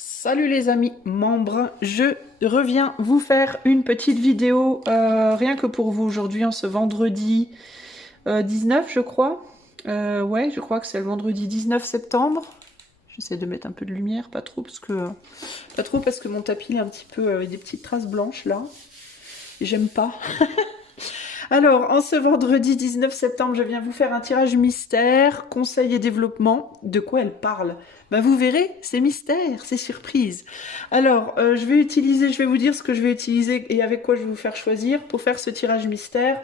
Salut les amis membres, je reviens vous faire une petite vidéo rien que pour vous aujourd'hui, en ce vendredi 19 je crois. Ouais, je crois que c'est le vendredi 19 septembre. J'essaie de mettre un peu de lumière, pas trop parce que mon tapis est un petit peu avec des petites traces blanches là. Et j'aime pas. Alors, en ce vendredi 19 septembre, je viens vous faire un tirage mystère, conseil et développement. De quoi elle parle? Ben, vous verrez, c'est mystère, c'est surprise. Alors, je vais vous dire ce que je vais utiliser et avec quoi je vais vous faire choisir pour faire ce tirage mystère.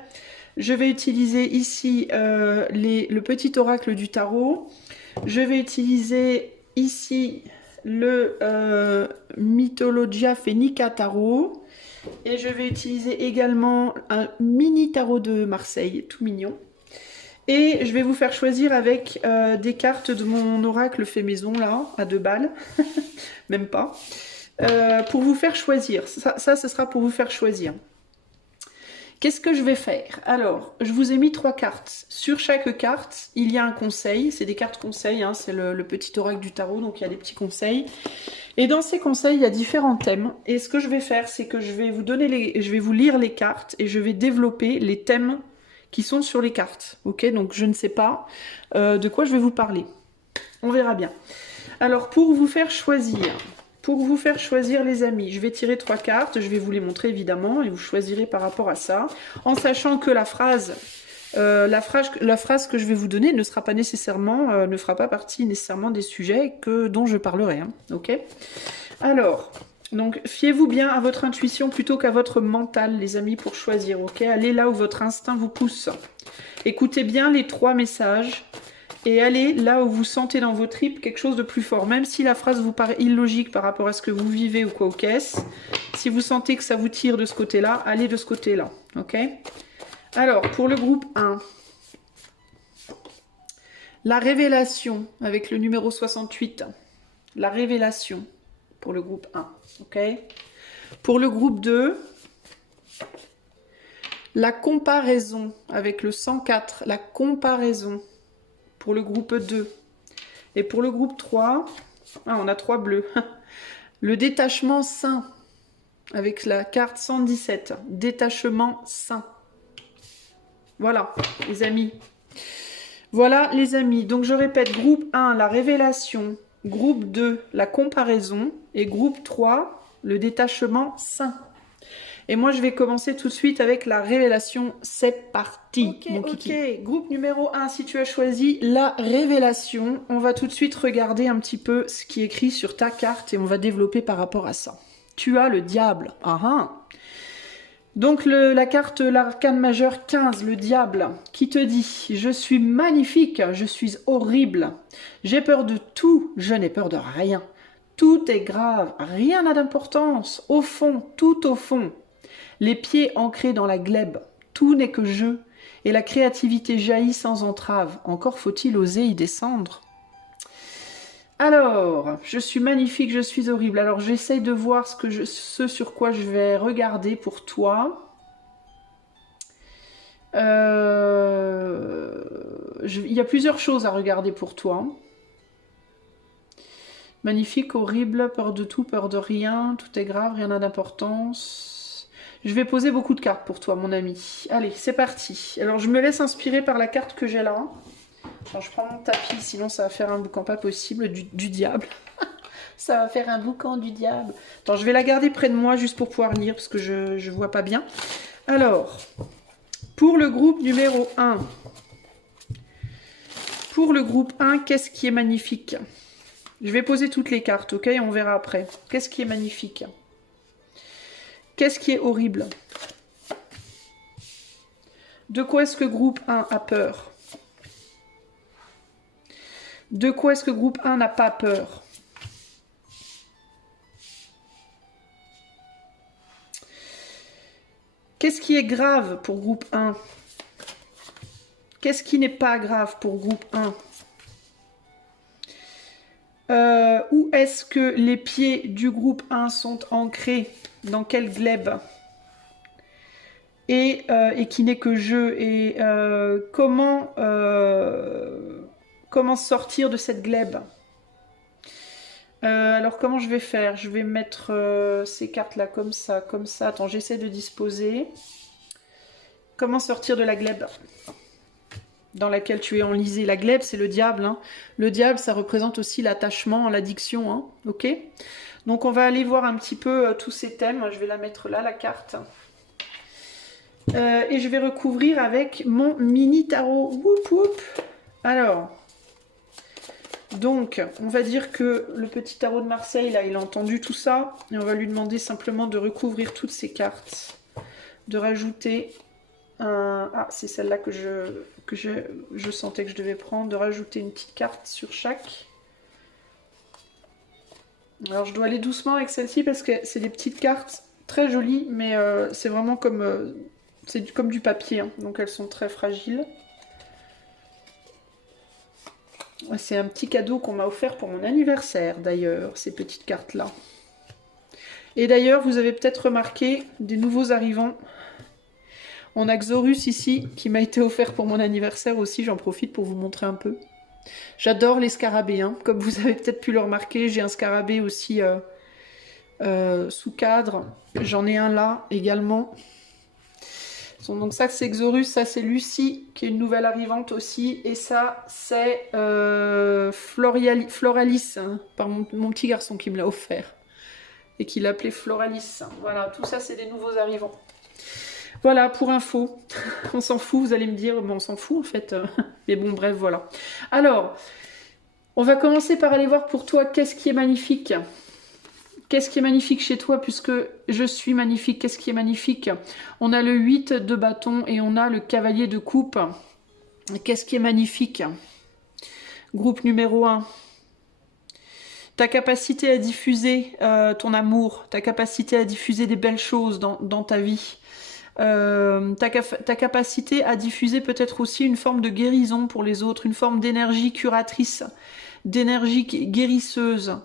Je vais utiliser ici le petit oracle du tarot. Je vais utiliser ici le Mythologia Phoenica Tarot. Et je vais utiliser également un mini tarot de Marseille, tout mignon. Et je vais vous faire choisir avec des cartes de mon oracle fait maison, là, à 2 balles. Même pas. Pour vous faire choisir. Ça, ce sera pour vous faire choisir. Qu'est-ce que je vais faire? Alors, je vous ai mis 3 cartes. Sur chaque carte, il y a un conseil. C'est des cartes conseils, hein, c'est le petit oracle du tarot, donc il y a des petits conseils. Et dans ces conseils, il y a différents thèmes. Et ce que je vais faire, c'est que je vais vous lire les cartes et je vais développer les thèmes qui sont sur les cartes. Ok, donc je ne sais pas de quoi je vais vous parler. On verra bien. Alors, pour vous faire choisir les amis, je vais tirer 3 cartes, je vais vous les montrer évidemment et vous choisirez par rapport à ça, en sachant que la phrase que je vais vous donner ne fera pas partie nécessairement des sujets dont je parlerai. Hein, ok? Alors, donc fiez-vous bien à votre intuition plutôt qu'à votre mental, les amis, pour choisir. Ok? Allez là où votre instinct vous pousse. Écoutez bien les 3 messages. Et allez là où vous sentez dans vos tripes quelque chose de plus fort. Même si la phrase vous paraît illogique par rapport à ce que vous vivez ou quoi au caisse, si vous sentez que ça vous tire de ce côté-là, allez de ce côté-là. Ok? Alors, pour le groupe 1, la révélation avec le numéro 68. La révélation pour le groupe 1. Ok? Pour le groupe 2, la comparaison avec le 104. La comparaison pour le groupe 2. Et pour le groupe 3, on a 3 bleus. Le détachement sain avec la carte 117. Détachement sain. Voilà, les amis. Voilà, les amis. Donc, je répète, groupe 1, la révélation. Groupe 2, la comparaison. Et groupe 3, le détachement sain. Et moi, je vais commencer tout de suite avec la révélation. C'est parti, mon kiki. Ok, groupe numéro 1, si tu as choisi la révélation, on va tout de suite regarder un petit peu ce qui est écrit sur ta carte et on va développer par rapport à ça. Tu as le diable. Ah ah. Donc la carte, l'arcane majeur 15, le diable, qui te dit « Je suis magnifique, je suis horrible, j'ai peur de tout, je n'ai peur de rien. Tout est grave, rien n'a d'importance, au fond, tout au fond. Les pieds ancrés dans la glèbe, tout n'est que jeu, et la créativité jaillit sans entrave. Encore faut-il oser y descendre. » Alors, je suis magnifique, je suis horrible. Alors, j'essaye de voir ce sur quoi je vais regarder pour toi. Il y a plusieurs choses à regarder pour toi. Magnifique, horrible, peur de tout, peur de rien, tout est grave, rien n'a d'importance. Je vais poser beaucoup de cartes pour toi, mon ami. Allez, c'est parti. Alors, je me laisse inspirer par la carte que j'ai là. Attends, je prends mon tapis, sinon ça va faire un boucan pas possible du diable. Ça va faire un boucan du diable. Attends, je vais la garder près de moi juste pour pouvoir lire parce que je vois pas bien. Alors, pour le groupe numéro 1. Pour le groupe 1, qu'est-ce qui est magnifique? Je vais poser toutes les cartes, ok? On verra après. Qu'est-ce qui est magnifique? Qu'est-ce qui est horrible? De quoi est-ce que groupe 1 a peur? De quoi est-ce que groupe 1 n'a pas peur? Qu'est-ce qui est grave pour groupe 1? Qu'est-ce qui n'est pas grave pour groupe 1? Où est-ce que les pieds du groupe 1 sont ancrés? Dans quelle glèbe? Et qui n'est que jeu? Et comment sortir de cette glèbe? Alors comment je vais faire? Je vais mettre ces cartes-là comme ça, comme ça. Attends, j'essaie de disposer. Comment sortir de la glèbe dans laquelle tu es enlisé? La glèbe, c'est le diable. Hein. Le diable, ça représente aussi l'attachement, l'addiction. Hein. Ok? Donc on va aller voir un petit peu tous ces thèmes. Je vais la mettre là, la carte. Et je vais recouvrir avec mon mini tarot. Whoop, whoop. Alors... Donc, on va dire que le petit tarot de Marseille, là, il a entendu tout ça. Et on va lui demander simplement de recouvrir toutes ces cartes. De rajouter un... Ah, c'est celle-là que je sentais que je devais prendre. De rajouter une petite carte sur chaque. Alors, je dois aller doucement avec celle-ci parce que c'est des petites cartes très jolies. Mais c'est vraiment comme... c'est comme du papier. Hein, donc, elles sont très fragiles. C'est un petit cadeau qu'on m'a offert pour mon anniversaire, d'ailleurs, ces petites cartes-là. Et d'ailleurs, vous avez peut-être remarqué des nouveaux arrivants. On a Xorus ici, qui m'a été offert pour mon anniversaire aussi. J'en profite pour vous montrer un peu. J'adore les scarabées. Hein. Comme vous avez peut-être pu le remarquer, j'ai un scarabée aussi sous cadre. J'en ai un là également. Donc ça c'est Xorus, ça c'est Lucie qui est une nouvelle arrivante aussi, et ça c'est Floralis, hein, par mon petit garçon qui me l'a offert et qui l'appelait Floralis. Voilà, tout ça c'est des nouveaux arrivants. Voilà, pour info, on s'en fout, vous allez me dire, mais on s'en fout en fait, mais bon bref voilà. Alors, on va commencer par aller voir pour toi qu'est-ce qui est magnifique. Qu'est-ce qui est magnifique chez toi puisque je suis magnifique? Qu'est-ce qui est magnifique? On a le 8 de bâton et on a le cavalier de coupe. Qu'est-ce qui est magnifique? Groupe numéro 1. Ta capacité à diffuser ton amour, ta capacité à diffuser des belles choses dans ta vie. Ta capacité à diffuser peut-être aussi une forme de guérison pour les autres, une forme d'énergie curatrice, d'énergie guérisseuse.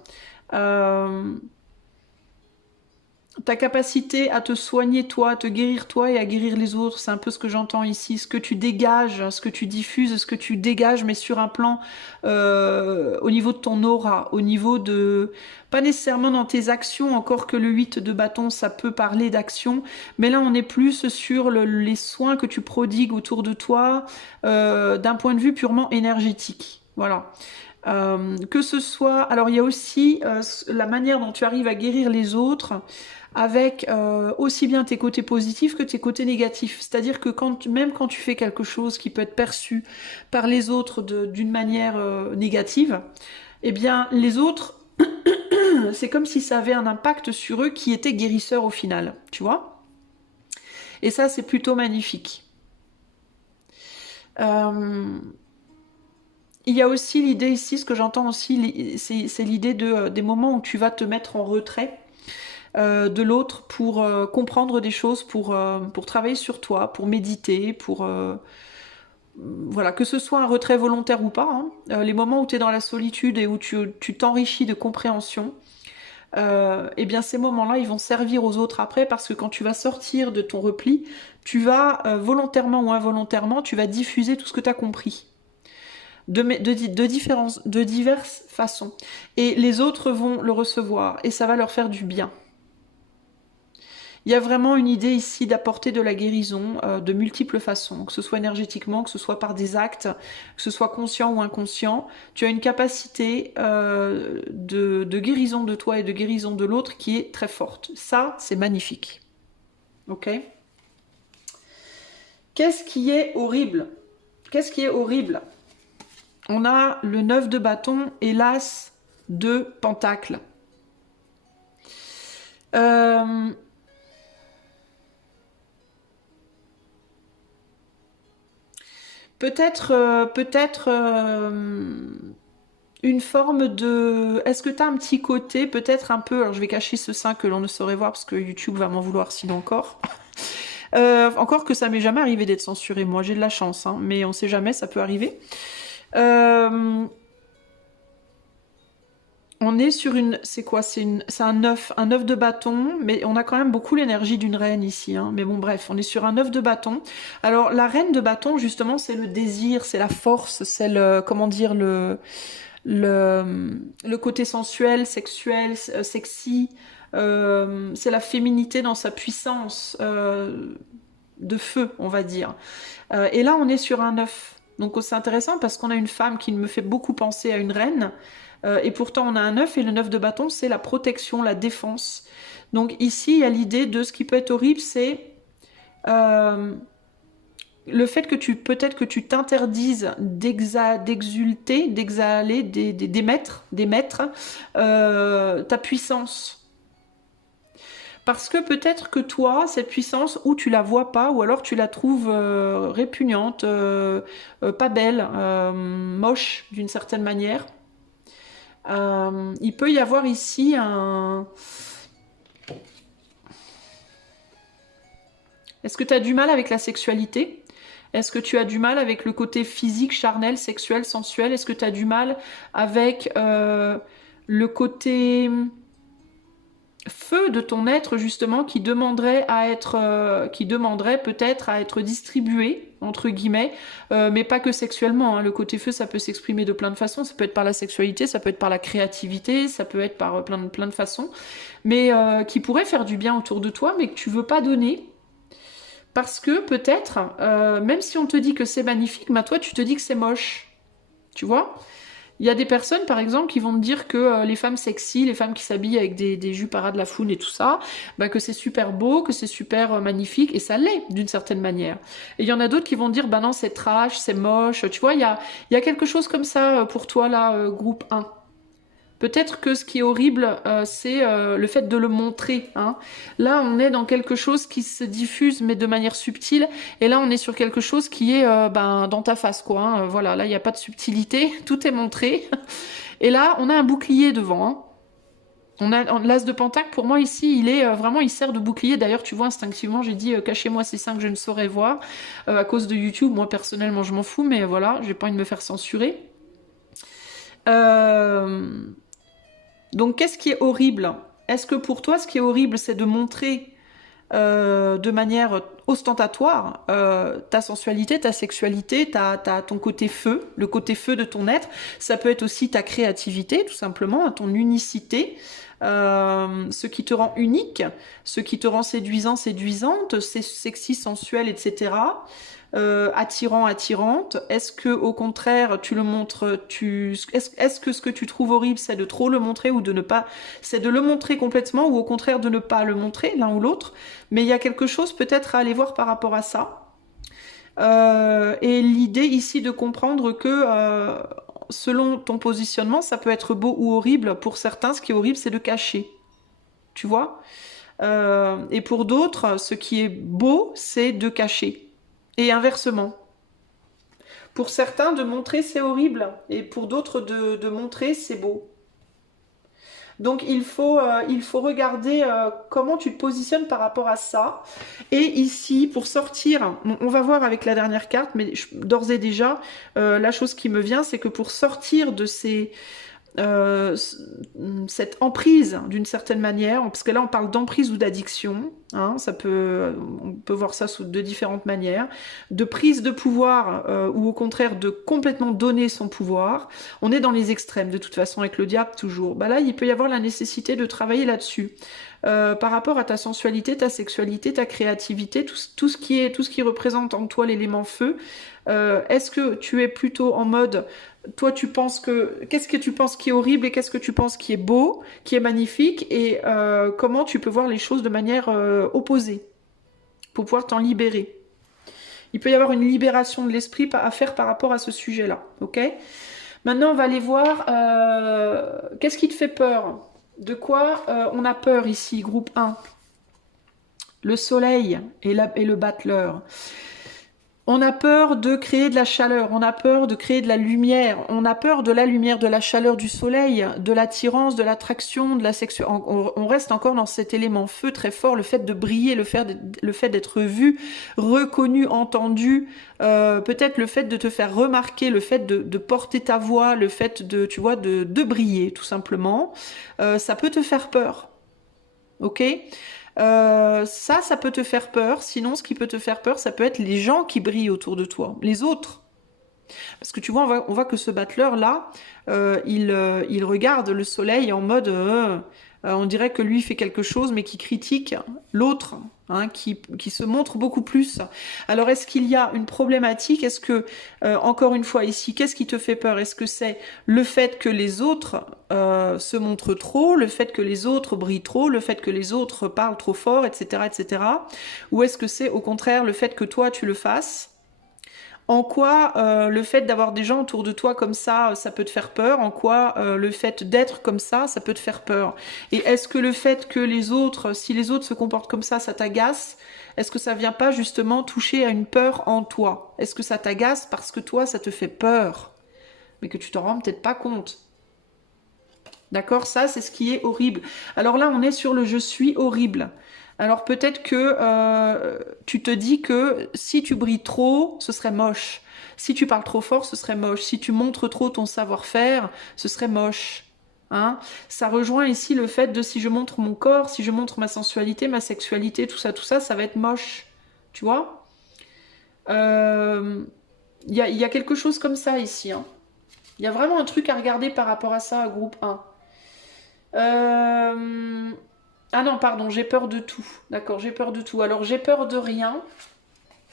Ta capacité à te soigner toi, à te guérir toi et à guérir les autres, c'est un peu ce que j'entends ici. Ce que tu dégages, ce que tu diffuses, ce que tu dégages, mais sur un plan au niveau de ton aura, au niveau de... Pas nécessairement dans tes actions, encore que le 8 de bâton, ça peut parler d'action, mais là on est plus sur les soins que tu prodigues autour de toi, d'un point de vue purement énergétique. Voilà. Que ce soit... Alors il y a aussi la manière dont tu arrives à guérir les autres, avec aussi bien tes côtés positifs que tes côtés négatifs. C'est-à-dire que même quand tu fais quelque chose qui peut être perçu par les autres d'une manière négative, eh bien les autres, c'est comme si ça avait un impact sur eux qui était guérisseur au final, tu vois? Et ça, c'est plutôt magnifique. Il y a aussi l'idée ici, ce que j'entends aussi, c'est l'idée des moments où tu vas te mettre en retrait de l'autre pour comprendre des choses, pour travailler sur toi, pour méditer, pour... voilà, que ce soit un retrait volontaire ou pas, hein, les moments où tu es dans la solitude et où tu t'enrichis de compréhension, eh bien ces moments-là, ils vont servir aux autres après, parce que quand tu vas sortir de ton repli, tu vas, volontairement ou involontairement, tu vas diffuser tout ce que tu as compris. De diverses façons. Et les autres vont le recevoir, et ça va leur faire du bien. Il y a vraiment une idée ici d'apporter de la guérison de multiples façons, que ce soit énergétiquement, que ce soit par des actes, que ce soit conscient ou inconscient. Tu as une capacité de guérison de toi et de guérison de l'autre qui est très forte. Ça, c'est magnifique. Ok? Qu'est-ce qui est horrible? Qu'est-ce qui est horrible? On a le 9 de bâton et l'as de pentacle. Peut-être une forme de... Est-ce que tu as un petit côté, peut-être un peu... Alors je vais cacher ce sein que l'on ne saurait voir parce que YouTube va m'en vouloir sinon encore. Encore que ça m'est jamais arrivé d'être censuré. Moi j'ai de la chance, hein, mais on sait jamais, ça peut arriver. On est sur une... C'est quoi? C'est un œuf de bâton, mais on a quand même beaucoup l'énergie d'une reine ici. Hein. Mais bon, bref, on est sur un œuf de bâton. Alors, la reine de bâton, justement, c'est le désir, c'est la force, c'est le... Comment dire? le côté sensuel, sexuel, sexy. C'est la féminité dans sa puissance de feu, on va dire. Et là, on est sur un 9. Donc c'est intéressant parce qu'on a une femme qui me fait beaucoup penser à une reine. Et pourtant, on a un 9 et le 9 de bâton, c'est la protection, la défense. Donc ici, il y a l'idée de ce qui peut être horrible, c'est le fait que peut-être que tu t'interdises d'exulter, d'exhaler, d'émettre ta puissance. Parce que peut-être que toi, cette puissance, ou tu la vois pas, ou alors tu la trouves répugnante, pas belle, moche d'une certaine manière. Il peut y avoir ici un... Est-ce que tu as du mal avec la sexualité? Est-ce que tu as du mal avec le côté physique, charnel, sexuel, sensuel? Est-ce que tu as du mal avec le côté feu de ton être, justement, qui demanderait peut-être à être distribué, entre guillemets, mais pas que sexuellement, hein. Le côté feu, ça peut s'exprimer de plein de façons. Ça peut être par la sexualité, ça peut être par la créativité, ça peut être par plein de façons, mais qui pourrait faire du bien autour de toi, mais que tu veux pas donner. Parce que peut-être, même si on te dit que c'est magnifique, bah toi tu te dis que c'est moche. Tu vois? Il y a des personnes, par exemple, qui vont me dire que les femmes sexy, les femmes qui s'habillent avec des jupes à ras de la foule et tout ça, bah, que c'est super beau, que c'est super magnifique, et ça l'est, d'une certaine manière. Et il y en a d'autres qui vont dire, bah non, c'est trash, c'est moche. Tu vois, il y a quelque chose comme ça pour toi, là, groupe 1. Peut-être que ce qui est horrible, c'est le fait de le montrer, hein. Là, on est dans quelque chose qui se diffuse, mais de manière subtile. Et là, on est sur quelque chose qui est dans ta face, quoi, hein. Voilà, là, il n'y a pas de subtilité, tout est montré. Et là, on a un bouclier devant, hein. On a l'as de pentacle, pour moi, ici, il est vraiment, il sert de bouclier. D'ailleurs, tu vois, instinctivement, j'ai dit cachez-moi ces seins que je ne saurais voir à cause de YouTube. Moi, personnellement, je m'en fous, mais voilà, j'ai pas envie de me faire censurer. Donc, qu'est-ce qui est horrible? Est-ce que pour toi, ce qui est horrible, c'est de montrer de manière ostentatoire ta sensualité, ta sexualité, ton côté feu, le côté feu de ton être? Ça peut être aussi ta créativité, tout simplement, ton unicité, ce qui te rend unique, ce qui te rend séduisant, séduisante, sexy, sensuel, etc. Attirant, attirante. Est-ce que au contraire tu le montres, est-ce que ce que tu trouves horrible c'est de trop le montrer ou de ne pas, c'est de le montrer complètement ou au contraire de ne pas le montrer, l'un ou l'autre? Mais il y a quelque chose peut-être à aller voir par rapport à ça. Et l'idée ici de comprendre que selon ton positionnement, ça peut être beau ou horrible. Pour certains, ce qui est horrible, c'est de cacher. Tu vois? Et pour d'autres, ce qui est beau, c'est de cacher. Et inversement. Pour certains, de montrer, c'est horrible. Et pour d'autres, de montrer, c'est beau. Donc, il faut regarder comment tu te positionnes par rapport à ça. Et ici, pour sortir, on va voir avec la dernière carte, mais d'ores et déjà, la chose qui me vient, c'est que pour sortir de cette emprise d'une certaine manière, parce que là on parle d'emprise ou d'addiction, hein, on peut voir ça de différentes manières, de prise de pouvoir ou au contraire de complètement donner son pouvoir. On est dans les extrêmes de toute façon avec le diable toujours. Bah là il peut y avoir la nécessité de travailler là-dessus. Par rapport à ta sensualité, ta sexualité, ta créativité, tout ce qui représente en toi l'élément feu. Est-ce que tu es plutôt en mode, toi tu penses qu'est-ce que tu penses qui est horrible et qu'est-ce que tu penses qui est beau, qui est magnifique, et comment tu peux voir les choses de manière opposée pour pouvoir t'en libérer. Il peut y avoir une libération de l'esprit à faire par rapport à ce sujet-là, ok? Maintenant on va aller voir qu'est-ce qui te fait peur? De quoi on a peur ici, groupe 1? Le soleil et le battleur. On a peur de créer de la chaleur, on a peur de créer de la lumière, on a peur de la lumière, de la chaleur du soleil, de l'attirance, de l'attraction, de la sexualité. On reste encore dans cet élément feu très fort, le fait de briller, le fait d'être vu, reconnu, entendu, peut-être le fait de te faire remarquer, le fait de porter ta voix, le fait de briller tout simplement. Ça peut te faire peur, ok? Ça peut te faire peur. Sinon, ce qui peut te faire peur, ça peut être les gens qui brillent autour de toi, les autres. Parce que tu vois, on voit que ce battleur-là, il regarde le soleil en mode... on dirait que lui fait quelque chose, mais qui critique l'autre, hein, qui se montre beaucoup plus. Alors, est-ce qu'il y a une problématique? Est-ce que, encore une fois ici, qu'est-ce qui te fait peur? Est-ce que c'est le fait que les autres se montrent trop, le fait que les autres brillent trop, le fait que les autres parlent trop fort, etc., etc. Ou est-ce que c'est au contraire le fait que toi, tu le fasses? En quoi le fait d'avoir des gens autour de toi comme ça peut te faire peur? En quoi le fait d'être comme ça peut te faire peur? Et est-ce que le fait que les autres, si les autres se comportent comme ça t'agace? Est-ce que ça vient pas justement toucher à une peur en toi? Est-ce que ça t'agace parce que toi, ça te fait peur? Mais que tu t'en rends peut-être pas compte. D'accord? Ça, c'est ce qui est horrible. Alors là, on est sur le « je suis horrible ». Alors peut-être que tu te dis que si tu brilles trop, ce serait moche. Si tu parles trop fort, ce serait moche. Si tu montres trop ton savoir-faire, ce serait moche. Hein? Ça rejoint ici le fait de si je montre mon corps, si je montre ma sensualité, ma sexualité, tout ça, ça va être moche. Tu vois? Il y a quelque chose comme ça ici. Hein. Il y a vraiment un truc à regarder par rapport à ça, groupe 1. Ah non, pardon, j'ai peur de tout. D'accord, j'ai peur de tout. Alors, j'ai peur de rien.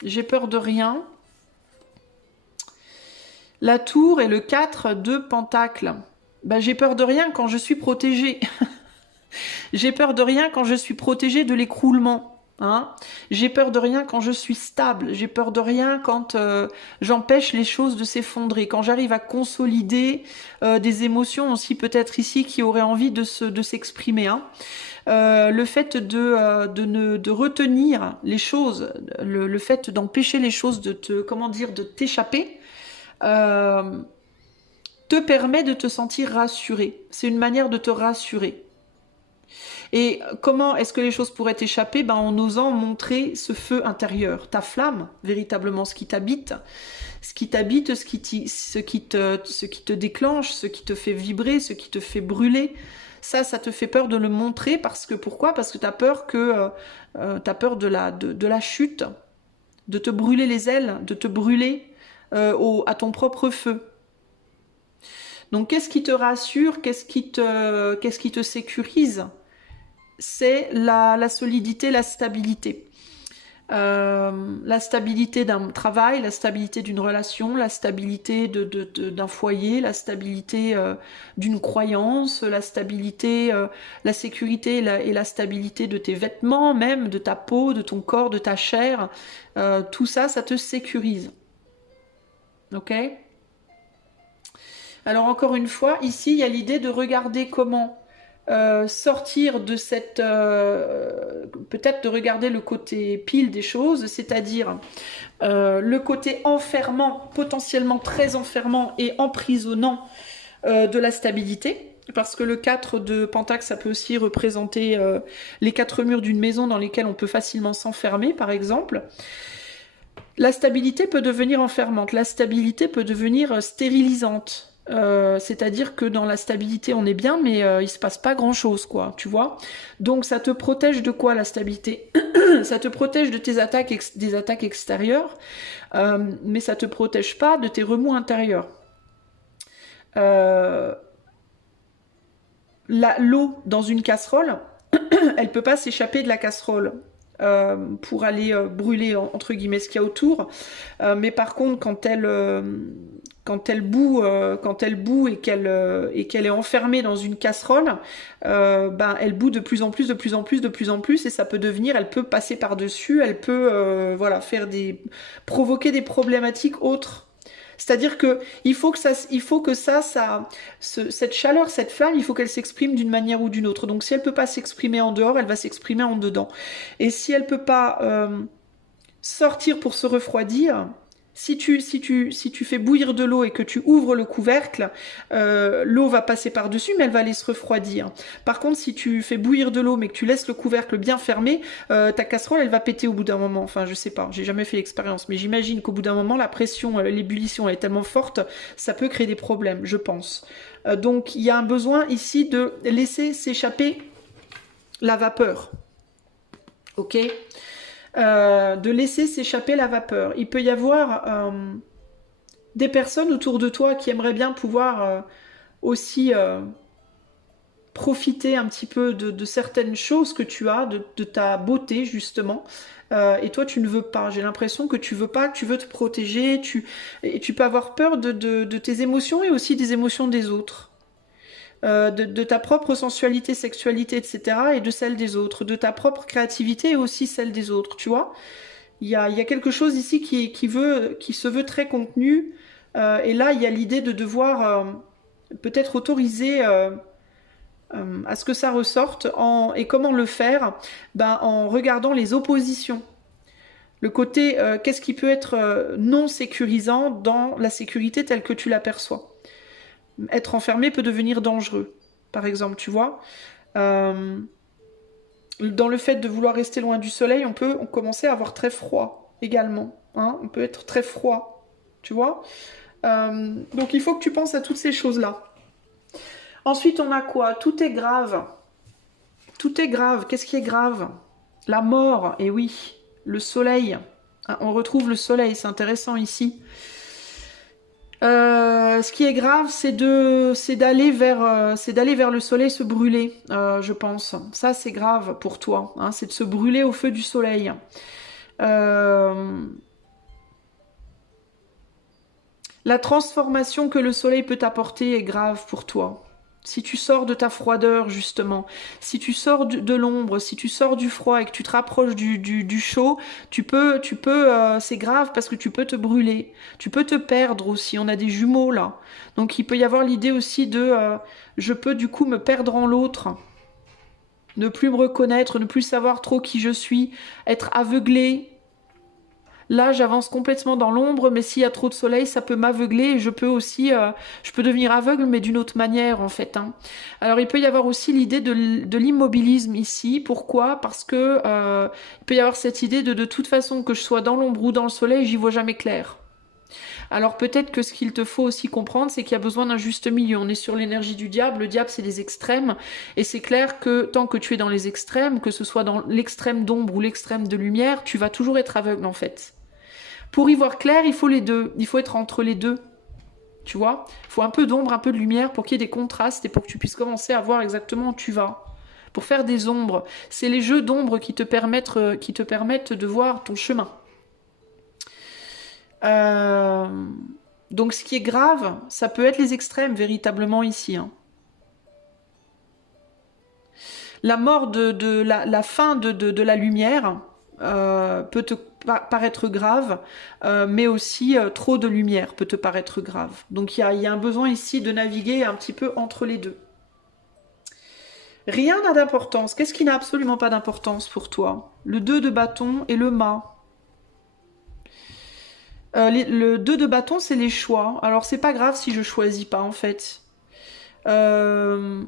J'ai peur de rien. La tour et le 4 de Pentacle. Ben, j'ai peur de rien quand je suis protégée. J'ai peur de rien quand je suis protégée de l'écroulement. Hein, j'ai peur de rien quand je suis stable, j'ai peur de rien quand j'empêche les choses de s'effondrer, quand j'arrive à consolider des émotions aussi peut-être ici qui auraient envie de s'exprimer. Hein. Le fait de retenir les choses, le fait d'empêcher les choses de de t'échapper, te permet de te sentir rassuré. C'est une manière de te rassurer. Et comment est-ce que les choses pourraient t'échapper? Ben, en osant montrer ce feu intérieur, ta flamme, véritablement, ce qui t'habite, ce qui te déclenche, ce qui te fait vibrer, ce qui te fait brûler. Ça te fait peur de le montrer parce que pourquoi? Parce que t'as peur de la chute, de te brûler les ailes, de te brûler à ton propre feu. Donc, qu'est-ce qui te rassure? Qu'est-ce qui te sécurise? C'est la solidité, la stabilité. La stabilité d'un travail, la stabilité d'une relation, la stabilité d'un foyer, la stabilité d'une croyance, la stabilité, la sécurité et la stabilité de tes vêtements, même de ta peau, de ton corps, de ta chair. Tout ça, ça te sécurise. Ok? Alors encore une fois, ici, il y a l'idée de regarder comment sortir de cette... peut-être de regarder le côté pile des choses, c'est-à-dire le côté enfermant, potentiellement très enfermant et emprisonnant de la stabilité. Parce que le 4 de Pentacle, ça peut aussi représenter les 4 murs d'une maison dans lesquels on peut facilement s'enfermer, par exemple. La stabilité peut devenir enfermante, la stabilité peut devenir stérilisante. C'est-à-dire que dans la stabilité on est bien, mais il se passe pas grand-chose, quoi, tu vois. Donc ça te protège de quoi la stabilité? Ça te protège de tes attaques, des attaques extérieures, mais ça te protège pas de tes remous intérieurs. L'eau dans une casserole, elle peut pas s'échapper de la casserole. Pour aller brûler entre guillemets ce qu'il y a autour, mais par contre quand elle bout et qu'elle est enfermée dans une casserole, ben elle bout de plus en plus et ça peut devenir, elle peut passer par dessus, elle peut voilà provoquer des problématiques autres. C'est-à-dire que cette chaleur, cette flamme, il faut qu'elle s'exprime d'une manière ou d'une autre. Donc si elle peut pas s'exprimer en dehors, elle va s'exprimer en dedans. Et si elle peut pas sortir pour se refroidir, si tu fais bouillir de l'eau et que tu ouvres le couvercle, l'eau va passer par-dessus, mais elle va aller se refroidir. Par contre, si tu fais bouillir de l'eau, mais que tu laisses le couvercle bien fermé, ta casserole, elle va péter au bout d'un moment. Enfin, je sais pas, j'ai jamais fait l'expérience, mais j'imagine qu'au bout d'un moment, la pression, l'ébullition, elle est tellement forte, ça peut créer des problèmes, je pense. Donc, il y a un besoin ici de laisser s'échapper la vapeur. Ok ? De laisser s'échapper la vapeur. Il peut y avoir des personnes autour de toi qui aimeraient bien pouvoir aussi profiter un petit peu de certaines choses que tu as, de ta beauté justement. Et toi, tu ne veux pas. J'ai l'impression que tu veux pas, que tu veux te protéger. Et tu peux avoir peur de tes émotions et aussi des émotions des autres. De ta propre sensualité, sexualité, etc. et de celle des autres. De ta propre créativité et aussi celle des autres, tu vois. Il y a quelque chose ici qui se veut très contenu. Et là, il y a l'idée de devoir peut-être autoriser à ce que ça ressorte. Et comment le faire? Ben, en regardant les oppositions. Le côté, qu'est-ce qui peut être non sécurisant dans la sécurité telle que tu l'aperçois. Être enfermé peut devenir dangereux, par exemple, tu vois. Dans le fait de vouloir rester loin du soleil, on peut commencer à avoir très froid également. Hein, on peut être très froid, tu vois. Donc il faut que tu penses à toutes ces choses-là. Ensuite, on a quoi? Tout est grave. Tout est grave. Qu'est-ce qui est grave? La mort, et oui, le soleil. Hein, on retrouve le soleil, c'est intéressant ici. Ce qui est grave, c'est d'aller vers le soleil se brûler, je pense. Ça, c'est grave pour toi. Hein, c'est de se brûler au feu du soleil. La transformation que le soleil peut t'apporter est grave pour toi. Si tu sors de ta froideur, justement, si tu sors de l'ombre, si tu sors du froid et que tu te rapproches du chaud, c'est grave parce que tu peux te brûler. Tu peux te perdre aussi. On a des jumeaux là. Donc il peut y avoir l'idée aussi de je peux du coup me perdre en l'autre. Ne plus me reconnaître, ne plus savoir trop qui je suis, être aveuglé. Là, j'avance complètement dans l'ombre, mais s'il y a trop de soleil, ça peut m'aveugler et je peux aussi, je peux devenir aveugle, mais d'une autre manière, en fait. Hein. Alors, il peut y avoir aussi l'idée de l'immobilisme ici. Pourquoi? Parce que il peut y avoir cette idée de toute façon, que je sois dans l'ombre ou dans le soleil, j'y vois jamais clair. Alors peut-être que ce qu'il te faut aussi comprendre, c'est qu'il y a besoin d'un juste milieu. On est sur l'énergie du diable. Le diable, c'est les extrêmes. Et c'est clair que tant que tu es dans les extrêmes, que ce soit dans l'extrême d'ombre ou l'extrême de lumière, tu vas toujours être aveugle, en fait. Pour y voir clair, il faut les deux. Il faut être entre les deux. Tu vois? Il faut un peu d'ombre, un peu de lumière pour qu'il y ait des contrastes et pour que tu puisses commencer à voir exactement où tu vas. Pour faire des ombres. C'est les jeux d'ombre qui te permettent de voir ton chemin. Donc ce qui est grave, ça peut être les extrêmes véritablement ici. Hein. La mort la fin de la lumière peut te paraître grave, mais aussi trop de lumière peut te paraître grave. Donc il y a un besoin ici de naviguer un petit peu entre les deux. Rien n'a d'importance. Qu'est-ce qui n'a absolument pas d'importance pour toi? Le 2 de bâton et le mât. Le 2 de bâton, c'est les choix. Alors, c'est pas grave si je choisis pas, en fait. Le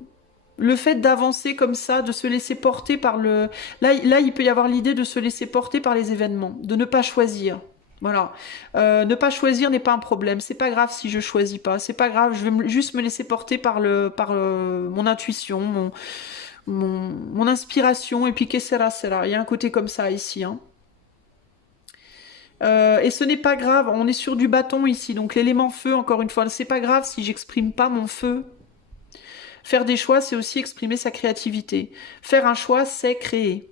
fait d'avancer comme ça, de se laisser porter par le... Là, il peut y avoir l'idée de se laisser porter par les événements, de ne pas choisir. Voilà. Ne pas choisir n'est pas un problème. C'est pas grave si je choisis pas. C'est pas grave, je vais juste me laisser porter par mon intuition, mon inspiration, et puis que sera. Il y a un côté comme ça ici, hein. Et ce n'est pas grave, on est sur du bâton ici, donc l'élément feu, encore une fois, c'est pas grave si j'exprime pas mon feu. Faire des choix, c'est aussi exprimer sa créativité. Faire un choix, c'est créer.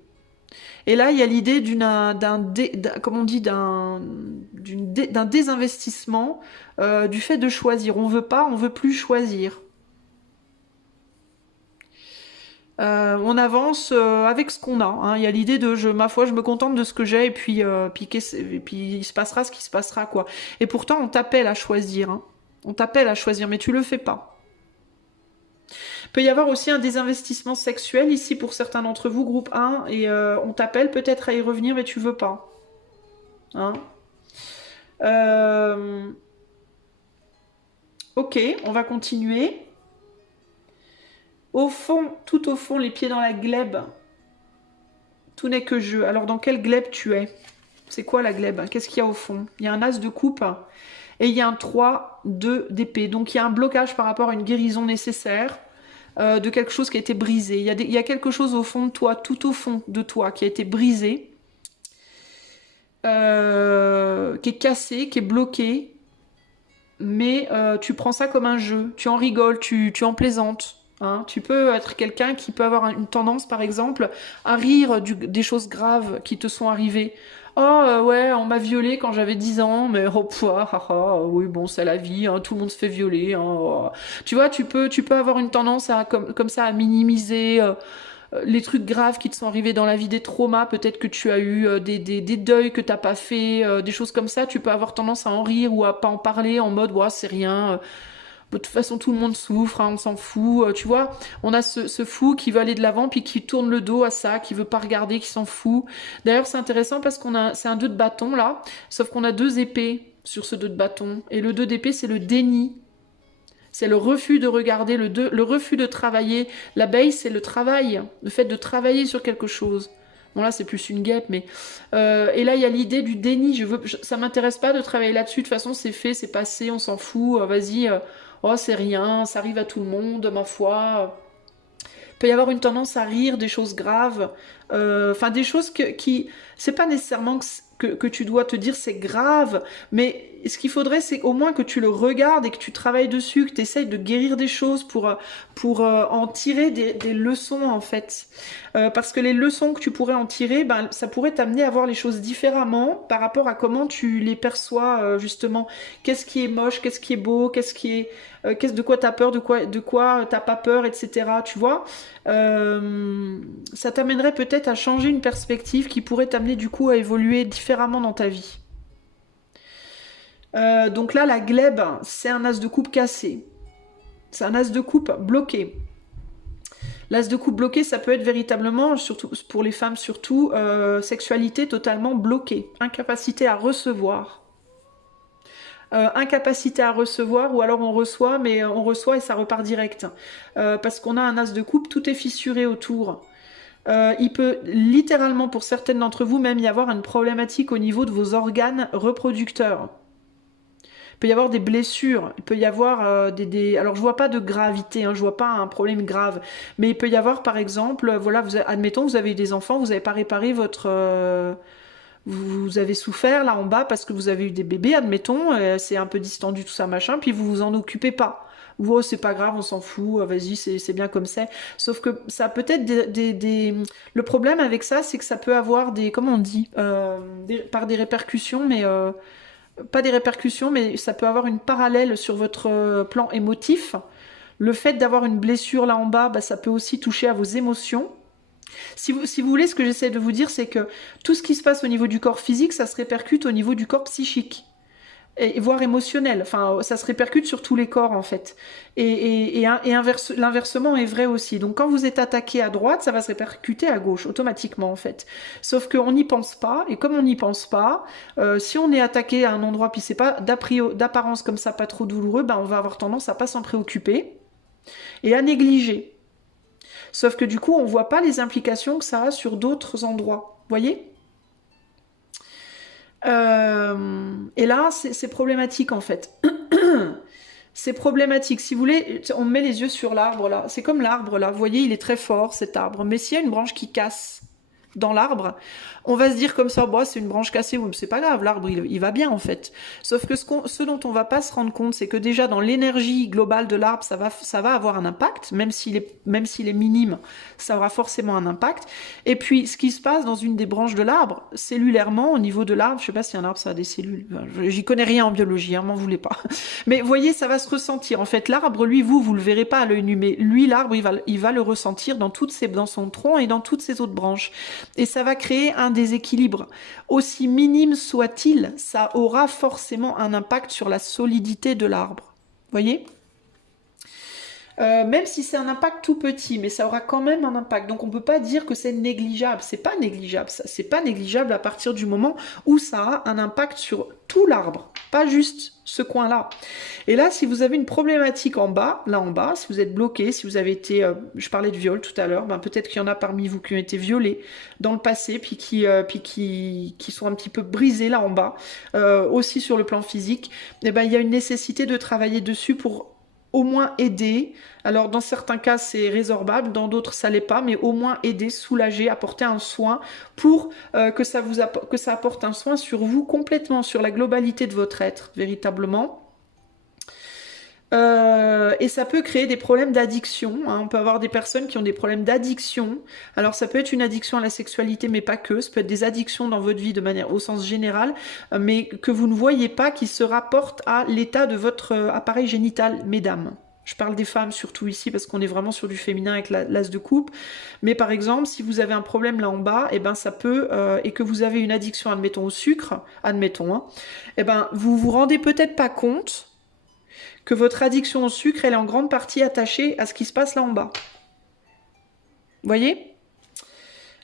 Et là, il y a l'idée d'un désinvestissement, du fait de choisir. On veut plus choisir. On avance avec ce qu'on a. Hein. Il y a l'idée de, ma foi, je me contente de ce que j'ai et puis il se passera ce qui se passera, quoi. Et pourtant, on t'appelle à choisir. Hein. On t'appelle à choisir, mais tu le fais pas. Il peut y avoir aussi un désinvestissement sexuel ici pour certains d'entre vous, groupe 1, et on t'appelle peut-être à y revenir, mais tu veux pas. Hein. Ok, on va continuer. Au fond, tout au fond, les pieds dans la glèbe. Tout n'est que jeu. Alors, dans quelle glèbe tu es? C'est quoi la glèbe? Qu'est-ce qu'il y a au fond? Il y a un as de coupe et il y a un 3, 2 d'épée. Donc, il y a un blocage par rapport à une guérison nécessaire de quelque chose qui a été brisé. Il y a quelque chose au fond de toi, tout au fond de toi, qui a été brisé, qui est cassé, qui est bloqué. mais tu prends ça comme un jeu, tu en rigoles, tu en plaisantes. Hein. Tu peux être quelqu'un qui peut avoir une tendance, par exemple, à rire des choses graves qui te sont arrivées. Oh ouais, on m'a violé quand j'avais 10 ans, mais oh pouah, oui bon c'est la vie, hein, tout le monde se fait violer. Hein, oh. Tu vois, tu peux avoir une tendance à comme ça à minimiser les trucs graves qui te sont arrivés dans la vie, des traumas, peut-être que tu as eu des deuils que t'as pas fait, des choses comme ça, tu peux avoir tendance à en rire ou à pas en parler en mode ouais c'est rien. De toute façon tout le monde souffre, hein, on s'en fout, tu vois. On a ce fou qui veut aller de l'avant puis qui tourne le dos à ça, qui veut pas regarder, qui s'en fout. D'ailleurs c'est intéressant parce c'est un 2 de bâton là, sauf qu'on a 2 épées sur ce 2 de bâton. Et le 2 d'épée c'est le déni. C'est le refus de regarder, le refus de travailler. L'abeille, c'est le travail, le fait de travailler sur quelque chose. Bon là, c'est plus une guêpe, mais... et là, il y a l'idée du déni. Ça m'intéresse pas de travailler là-dessus. De toute façon, c'est fait, c'est passé, on s'en fout. Vas-y, oh, c'est rien, ça arrive à tout le monde, ma foi. Il peut y avoir une tendance à rire des choses graves. Enfin, des choses qui... C'est pas nécessairement que tu dois te dire c'est grave, mais ce qu'il faudrait, c'est au moins que tu le regardes et que tu travailles dessus, que tu essayes de guérir des choses pour en tirer des leçons, en fait. Parce que les leçons que tu pourrais en tirer, ben, ça pourrait t'amener à voir les choses différemment par rapport à comment tu les perçois, justement. Qu'est-ce qui est moche, qu'est-ce qui est beau, de quoi t'as peur, de quoi t'as pas peur, etc. Tu vois, ça t'amènerait peut-être à changer une perspective qui pourrait t'amener du coup à évoluer différemment dans ta vie. Donc là, la glaive, c'est un as de coupe cassé. C'est un as de coupe bloqué. L'as de coupe bloqué, ça peut être véritablement, surtout pour les femmes surtout, sexualité totalement bloquée, incapacité à recevoir. Incapacité à recevoir, ou alors on reçoit, mais on reçoit et ça repart direct. Parce qu'on a un as de coupe, tout est fissuré autour. Il peut littéralement, pour certaines d'entre vous, même y avoir une problématique au niveau de vos organes reproducteurs. Il peut y avoir des blessures, il peut y avoir Alors je vois pas de gravité, hein, je vois pas un problème grave, mais il peut y avoir par exemple, voilà, admettons vous avez eu des enfants, vous n'avez pas réparé votre... vous avez souffert là en bas parce que vous avez eu des bébés, admettons, c'est un peu distendu tout ça machin, puis vous vous en occupez pas. Oh, c'est pas grave, on s'en fout, vas-y, c'est bien comme ça. Sauf que ça peut être Le problème avec ça, c'est que ça peut avoir des... Comment on dit par des répercussions, mais... pas des répercussions, mais ça peut avoir une parallèle sur votre plan émotif. Le fait d'avoir une blessure là en bas, bah, ça peut aussi toucher à vos émotions. Si vous voulez, ce que j'essaie de vous dire, c'est que tout ce qui se passe au niveau du corps physique, ça se répercute au niveau du corps psychique. Et voire émotionnel. Enfin, ça se répercute sur tous les corps, en fait. L'inversement est vrai aussi. Donc, quand vous êtes attaqué à droite, ça va se répercuter à gauche, automatiquement, en fait. Sauf qu'on n'y pense pas, et comme on n'y pense pas, si on est attaqué à un endroit, puis c'est pas d'apparence comme ça, pas trop douloureux, ben on va avoir tendance à pas s'en préoccuper, et à négliger. Sauf que du coup, on voit pas les implications que ça a sur d'autres endroits. Vous voyez ? Et là, c'est problématique en fait. C'est problématique. Si vous voulez, on met les yeux sur l'arbre là. C'est comme l'arbre là. Vous voyez, il est très fort cet arbre. Mais s'il y a une branche qui casse dans l'arbre, on va se dire comme ça, bon, c'est une branche cassée, oui, c'est pas grave, l'arbre il va bien en fait. Sauf que ce dont on va pas se rendre compte, c'est que déjà dans l'énergie globale de l'arbre, ça va avoir un impact, même s'il est minime, ça aura forcément un impact. Et puis ce qui se passe dans une des branches de l'arbre, cellulairement, au niveau de l'arbre, je sais pas si un arbre ça a des cellules, j'y connais rien en biologie, hein, m'en voulez pas. Mais vous voyez, ça va se ressentir. En fait, l'arbre, lui, vous le verrez pas à l'œil nu, mais lui, l'arbre, il va le ressentir dans son tronc et dans toutes ses autres branches. Et ça va créer un déséquilibre. Aussi minime soit-il, ça aura forcément un impact sur la solidité de l'arbre. Vous voyez ? Même si c'est un impact tout petit, mais ça aura quand même un impact. Donc on peut pas dire que c'est négligeable. C'est pas négligeable, ça. C'est pas négligeable à partir du moment où ça a un impact sur tout l'arbre, pas juste ce coin-là. Et là, si vous avez une problématique en bas, là en bas, si vous êtes bloqué, si vous avez été, je parlais de viol tout à l'heure, ben peut-être qu'il y en a parmi vous qui ont été violés dans le passé, puis qui sont un petit peu brisés là en bas, aussi sur le plan physique. Et ben il y a une nécessité de travailler dessus pour au moins aider. Alors dans certains cas c'est résorbable, dans d'autres ça l'est pas, mais au moins aider, soulager, apporter un soin pour que ça apporte un soin sur vous complètement, sur la globalité de votre être, véritablement. Et ça peut créer des problèmes d'addiction, hein. On peut avoir des personnes qui ont des problèmes d'addiction. Alors ça peut être une addiction à la sexualité, mais pas que. Ça peut être des addictions dans votre vie de manière au sens général, mais que vous ne voyez pas, qui se rapportent à l'état de votre appareil génital, mesdames. Je parle des femmes surtout ici parce qu'on est vraiment sur du féminin avec l'as de coupe. Mais par exemple, si vous avez un problème là en bas, et ben ça peut et que vous avez une addiction, admettons au sucre, admettons, hein, et ben vous vous rendez peut-être pas compte que votre addiction au sucre, elle est en grande partie attachée à ce qui se passe là en bas. Vous voyez?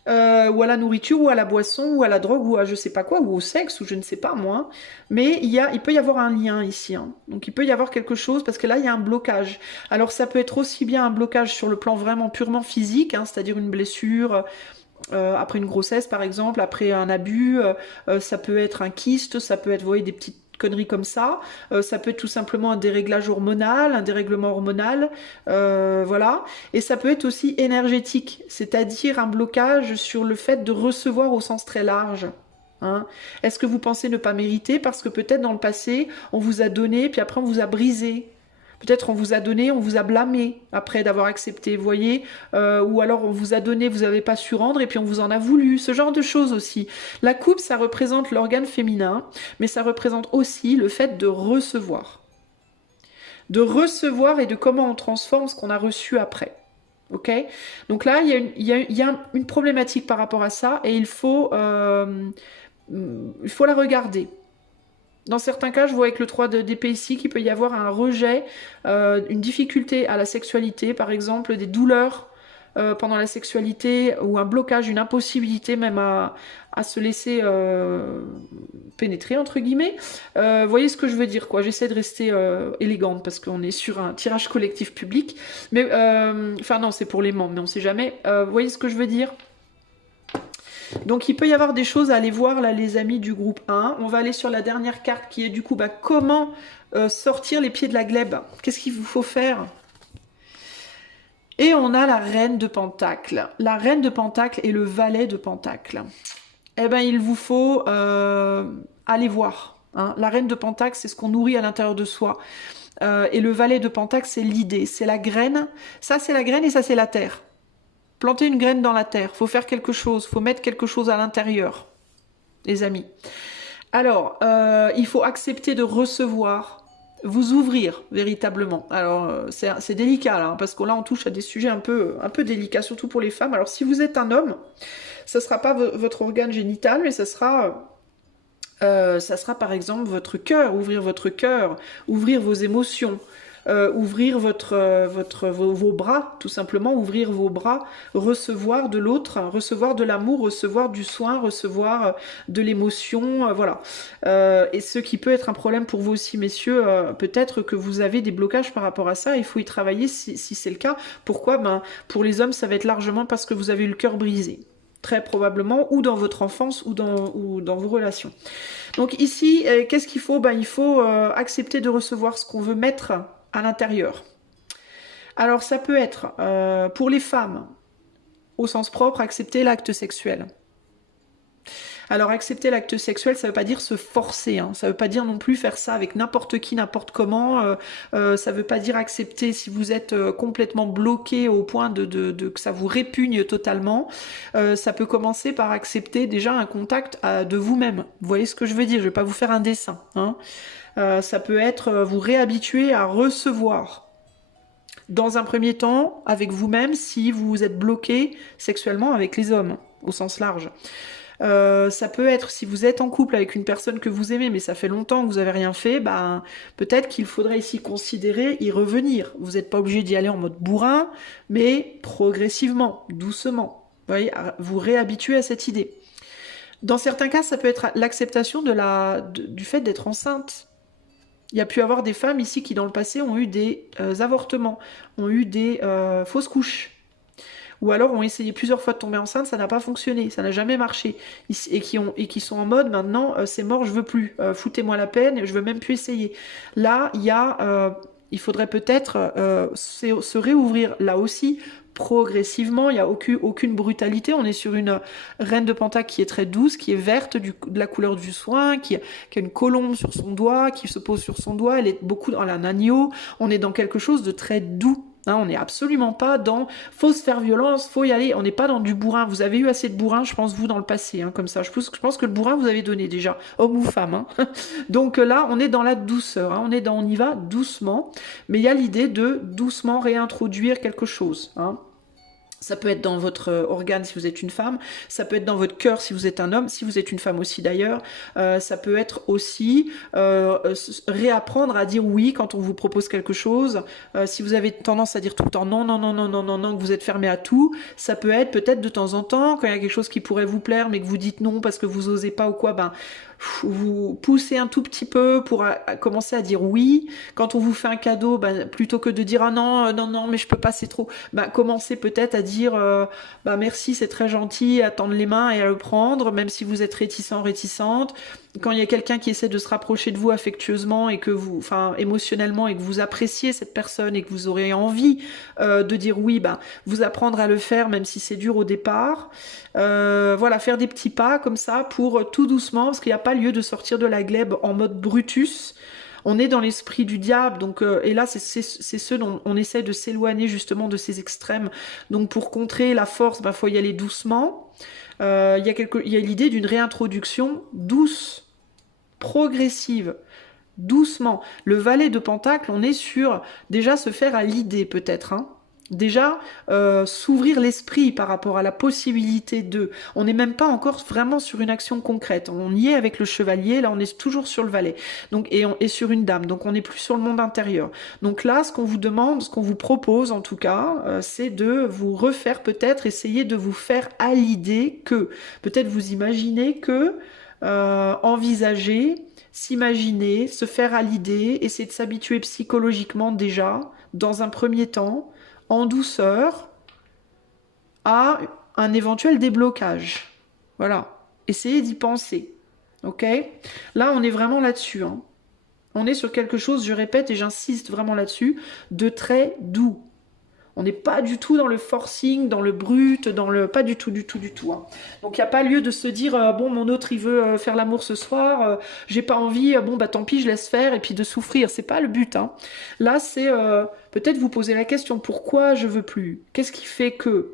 Ou à la nourriture, ou à la boisson, ou à la drogue, ou à je sais pas quoi, ou au sexe, ou je ne sais pas moi. Mais il peut y avoir un lien ici, hein. Donc il peut y avoir quelque chose, parce que là il y a un blocage. Alors ça peut être aussi bien un blocage sur le plan vraiment purement physique, hein, c'est-à-dire une blessure, après une grossesse par exemple, après un abus, ça peut être un kyste, ça peut être, vous voyez, des petites conneries comme ça, ça peut être tout simplement un déréglage hormonal, un dérèglement hormonal, voilà, et ça peut être aussi énergétique, c'est-à-dire un blocage sur le fait de recevoir au sens très large. Hein. Est-ce que vous pensez ne pas mériter parce que peut-être dans le passé on vous a donné puis après on vous a brisé? Peut-être on vous a donné, on vous a blâmé après d'avoir accepté, vous voyez, ou alors on vous a donné, vous n'avez pas su rendre et puis on vous en a voulu, ce genre de choses aussi. La coupe, ça représente l'organe féminin, mais ça représente aussi le fait de recevoir. De recevoir et de comment on transforme ce qu'on a reçu après. Ok? Donc là, il y a une problématique par rapport à ça et il faut la regarder. Dans certains cas, je vois avec le 3 d'épée ici qu'il peut y avoir un rejet, une difficulté à la sexualité, par exemple des douleurs pendant la sexualité, ou un blocage, une impossibilité même à se laisser pénétrer, entre guillemets. Vous voyez ce que je veux dire, quoi. J'essaie de rester élégante parce qu'on est sur un tirage collectif public. Mais, enfin non, c'est pour les membres, mais on sait jamais. Vous voyez ce que je veux dire ? Donc il peut y avoir des choses à aller voir là, les amis du groupe 1. On va aller sur la dernière carte qui est du coup comment sortir les pieds de la glèbe. Qu'est-ce qu'il vous faut faire? Et on a la reine de Pentacle. La reine de Pentacle et le valet de Pentacle. Eh bien il vous faut aller voir. Hein. La reine de Pentacle, c'est ce qu'on nourrit à l'intérieur de soi. Et le valet de Pentacle, c'est l'idée, c'est la graine. Ça c'est la graine et ça c'est la terre. Planter une graine dans la terre, faut faire quelque chose, faut mettre quelque chose à l'intérieur, les amis. Alors, il faut accepter de recevoir, vous ouvrir véritablement. Alors, c'est délicat là, parce que là on touche à des sujets un peu délicats, surtout pour les femmes. Alors, si vous êtes un homme, ça sera pas votre organe génital, mais ça sera par exemple votre cœur, ouvrir votre cœur, ouvrir vos émotions. Ouvrir vos bras, tout simplement, ouvrir vos bras, recevoir de l'autre, recevoir de l'amour, recevoir du soin, recevoir de l'émotion, voilà. Et ce qui peut être un problème pour vous aussi, messieurs, peut-être que vous avez des blocages par rapport à ça, il faut y travailler si c'est le cas. Pourquoi? Ben, pour les hommes, ça va être largement parce que vous avez eu le cœur brisé. Très probablement, ou dans votre enfance, ou dans vos relations. Donc ici, qu'est-ce qu'il faut? Ben, il faut accepter de recevoir ce qu'on veut mettre à l'intérieur. Alors ça peut être, pour les femmes, au sens propre, accepter l'acte sexuel. Alors accepter l'acte sexuel, ça ne veut pas dire se forcer, hein. Ça ne veut pas dire non plus faire ça avec n'importe qui, n'importe comment, ça ne veut pas dire accepter si vous êtes complètement bloqué au point que ça vous répugne totalement. Ça peut commencer par accepter déjà un contact de vous-même. Vous voyez ce que je veux dire? Je ne vais pas vous faire un dessin, hein. Ça peut être vous réhabituer à recevoir. Dans un premier temps, avec vous-même, si vous êtes bloqué sexuellement avec les hommes, au sens large. Ça peut être si vous êtes en couple avec une personne que vous aimez, mais ça fait longtemps que vous n'avez rien fait, ben, peut-être qu'il faudrait ici considérer y revenir. Vous n'êtes pas obligé d'y aller en mode bourrin, mais progressivement, doucement. Vous voyez, vous réhabituer à cette idée. Dans certains cas, ça peut être l'acceptation du fait d'être enceinte. Il y a pu y avoir des femmes ici qui, dans le passé, ont eu des avortements, ont eu des fausses couches. Ou alors ont essayé plusieurs fois de tomber enceinte, ça n'a pas fonctionné, ça n'a jamais marché. Et qui sont en mode, maintenant, c'est mort, je veux plus. Foutez-moi la peine, je veux même plus essayer. Là, il faudrait peut-être se réouvrir, là aussi, progressivement, il n'y a aucune brutalité, on est sur une reine de Pentacle qui est très douce, qui est verte, de la couleur du soin, qui a une colombe sur son doigt, qui se pose sur son doigt, elle est elle a un agneau, on est dans quelque chose de très doux. Hein, on n'est absolument pas dans faut se faire violence, faut y aller, on n'est pas dans du bourrin. Vous avez eu assez de bourrin, je pense, vous, dans le passé, hein, comme ça. Je pense que le bourrin, vous avez donné déjà, homme ou femme. Hein. Donc là, on est dans la douceur, hein, on y va doucement, mais il y a l'idée de doucement réintroduire quelque chose. Hein. Ça peut être dans votre organe si vous êtes une femme, ça peut être dans votre cœur si vous êtes un homme, si vous êtes une femme aussi d'ailleurs, ça peut être aussi réapprendre à dire oui quand on vous propose quelque chose, si vous avez tendance à dire tout le temps non, non, non, non, non, non, non, que vous êtes fermé à tout, ça peut être peut-être de temps en temps, quand il y a quelque chose qui pourrait vous plaire mais que vous dites non parce que vous osez pas ou quoi, ben vous poussez un tout petit peu pour commencer à dire oui. Quand on vous fait un cadeau, ben, plutôt que de dire ah non, non, non, mais je peux pas, c'est trop, ben, commencez peut-être à dire bah merci, c'est très gentil, à tendre les mains et à le prendre, même si vous êtes réticent, réticente. Quand il y a quelqu'un qui essaie de se rapprocher de vous affectueusement et que vous, enfin émotionnellement, et que vous appréciez cette personne et que vous aurez envie de dire oui, ben vous apprendre à le faire même si c'est dur au départ. Voilà, faire des petits pas comme ça pour tout doucement, parce qu'il n'y a pas lieu de sortir de la glèbe en mode Brutus. On est dans l'esprit du diable, donc et là c'est ceux dont on essaie de s'éloigner justement de ces extrêmes. Donc pour contrer la force, ben faut y aller doucement. Il y a l'idée d'une réintroduction douce, progressive, doucement. Le valet de Pentacle, on est sur déjà se faire à l'idée peut-être, hein. Déjà, s'ouvrir l'esprit par rapport à la possibilité de... On n'est même pas encore vraiment sur une action concrète. On y est avec le chevalier, là on est toujours sur le valet. Donc, et sur une dame, donc on n'est plus sur le monde intérieur. Donc là, ce qu'on vous demande, ce qu'on vous propose en tout cas, c'est de vous refaire peut-être, essayer de vous faire à l'idée que... Peut-être vous imaginez que... envisager, s'imaginer, se faire à l'idée, essayer de s'habituer psychologiquement déjà, dans un premier temps, en douceur, à un éventuel déblocage. Voilà. Essayez d'y penser. Ok ? Là, on est vraiment là-dessus. Hein. On est sur quelque chose, je répète et j'insiste vraiment là-dessus, de très doux. On n'est pas du tout dans le forcing, dans le brut, dans le... Pas du tout, du tout, du tout. Hein. Donc, il n'y a pas lieu de se dire, bon, mon autre, il veut faire l'amour ce soir, j'ai pas envie, bon, bah tant pis, je laisse faire, et puis de souffrir. C'est pas le but. Hein. Là, c'est peut-être vous poser la question, pourquoi je veux plus? Qu'est-ce qui fait que?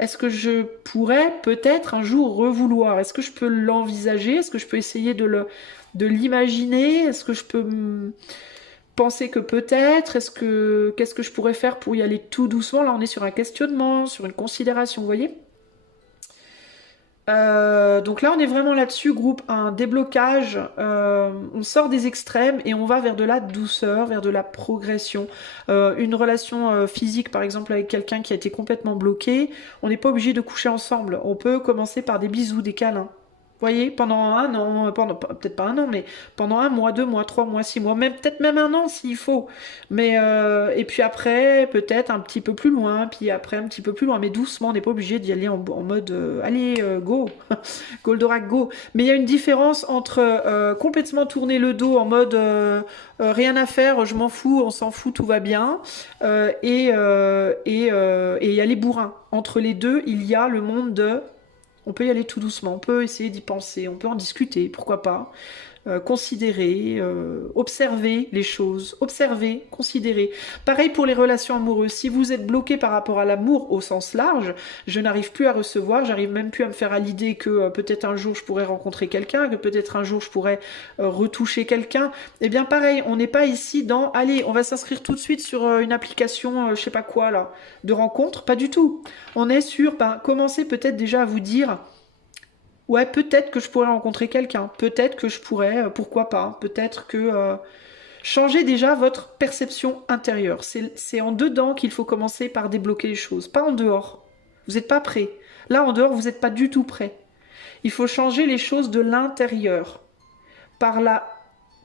Est-ce que je pourrais peut-être un jour revouloir? Est-ce que je peux l'envisager? Est-ce que je peux essayer de l'imaginer? Est-ce que je peux... penser que peut-être, qu'est-ce que je pourrais faire pour y aller tout doucement? Là, on est sur un questionnement, sur une considération, vous voyez? Donc là, on est vraiment là-dessus, groupe 1, déblocage, on sort des extrêmes et on va vers de la douceur, vers de la progression. Une relation physique, par exemple, avec quelqu'un qui a été complètement bloqué, on n'est pas obligé de coucher ensemble. On peut commencer par des bisous, des câlins. Vous voyez, pendant un an, peut-être pas un an, mais pendant 1 mois, 2 mois, 3 mois, 6 mois, même peut-être même 1 an s'il faut. Mais et puis après, peut-être un petit peu plus loin, puis après un petit peu plus loin, mais doucement, on n'est pas obligé d'y aller en mode allez, go, Goldorak, go. Mais il y a une différence entre complètement tourner le dos en mode rien à faire, je m'en fous, on s'en fout, tout va bien, et y aller bourrin. Entre les deux, il y a le monde de... On peut y aller tout doucement, on peut essayer d'y penser, on peut en discuter, pourquoi pas. Considérer, observer les choses, observer, considérer. Pareil pour les relations amoureuses. Si vous êtes bloqué par rapport à l'amour au sens large, je n'arrive plus à recevoir, j'arrive même plus à me faire à l'idée que peut-être un jour je pourrais rencontrer quelqu'un, que peut-être un jour je pourrais retoucher quelqu'un. Eh bien pareil, on n'est pas ici dans, allez, on va s'inscrire tout de suite sur une application, je sais pas quoi là, de rencontre, pas du tout. On est sur, commencez peut-être déjà à vous dire... Ouais, peut-être que je pourrais rencontrer quelqu'un. Peut-être que je pourrais, pourquoi pas. Peut-être que... changer déjà votre perception intérieure. C'est en dedans qu'il faut commencer par débloquer les choses, pas en dehors. Vous n'êtes pas prêt. Là, en dehors, vous n'êtes pas du tout prêt. Il faut changer les choses de l'intérieur, par la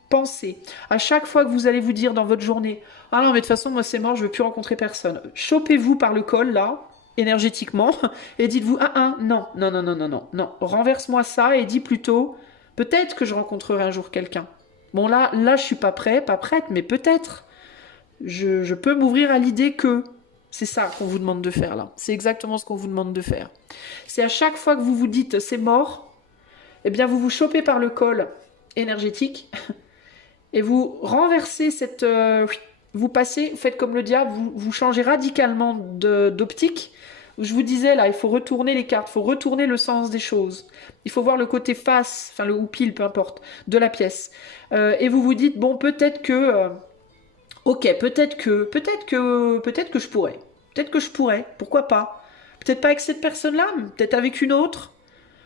pensée. À chaque fois que vous allez vous dire dans votre journée, « Ah non, mais de toute façon, moi c'est mort, je ne veux plus rencontrer personne. » Chopez-vous par le col, là, énergétiquement, et dites-vous, non, non, non, non, non, non, non, renverse-moi ça et dis plutôt, peut-être que je rencontrerai un jour quelqu'un. Bon, là, je suis pas prêt, pas prête, mais peut-être. Je peux m'ouvrir à l'idée que C'est ça qu'on vous demande de faire là. C'est exactement ce qu'on vous demande de faire. C'est à chaque fois que vous vous dites c'est mort, eh bien vous vous chopez par le col énergétique et vous renversez cette... vous passez, vous faites comme le diable, vous changez radicalement d'optique. Je vous disais là, il faut retourner les cartes, il faut retourner le sens des choses. Il faut voir le côté face, enfin le ou pile, peu importe, de la pièce. Et vous vous dites, bon, peut-être que... ok, peut-être que je pourrais. Peut-être que je pourrais, pourquoi pas. Peut-être pas avec cette personne-là, mais peut-être avec une autre.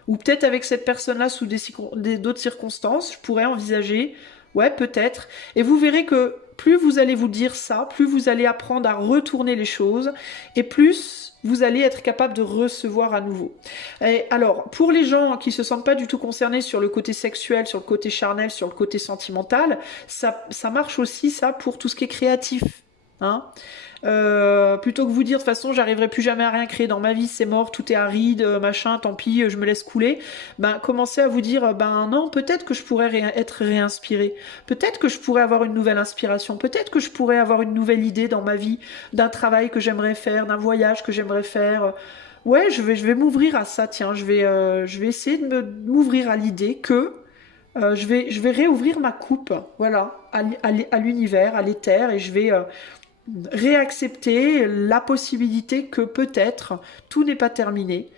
Ou peut-être avec cette personne-là sous d'autres circonstances, je pourrais envisager, ouais, peut-être. Et vous verrez que plus vous allez vous dire ça, plus vous allez apprendre à retourner les choses, et plus vous allez être capable de recevoir à nouveau. Et alors, pour les gens qui se sentent pas du tout concernés sur le côté sexuel, sur le côté charnel, sur le côté sentimental, ça marche aussi, ça, pour tout ce qui est créatif. Hein, plutôt que vous dire de toute façon j'arriverai plus jamais à rien créer dans ma vie, c'est mort, tout est aride, machin, tant pis, je me laisse couler, ben commencez à vous dire ben non, peut-être que je pourrais être réinspiré, peut-être que je pourrais avoir une nouvelle inspiration, peut-être que je pourrais avoir une nouvelle idée dans ma vie, d'un travail que j'aimerais faire, d'un voyage que j'aimerais faire. Ouais, je vais m'ouvrir à ça, tiens, je vais essayer de m'ouvrir à l'idée que je vais réouvrir ma coupe, voilà, à l'univers, à l'éther, et je vais réaccepter la possibilité que peut-être tout n'est pas terminé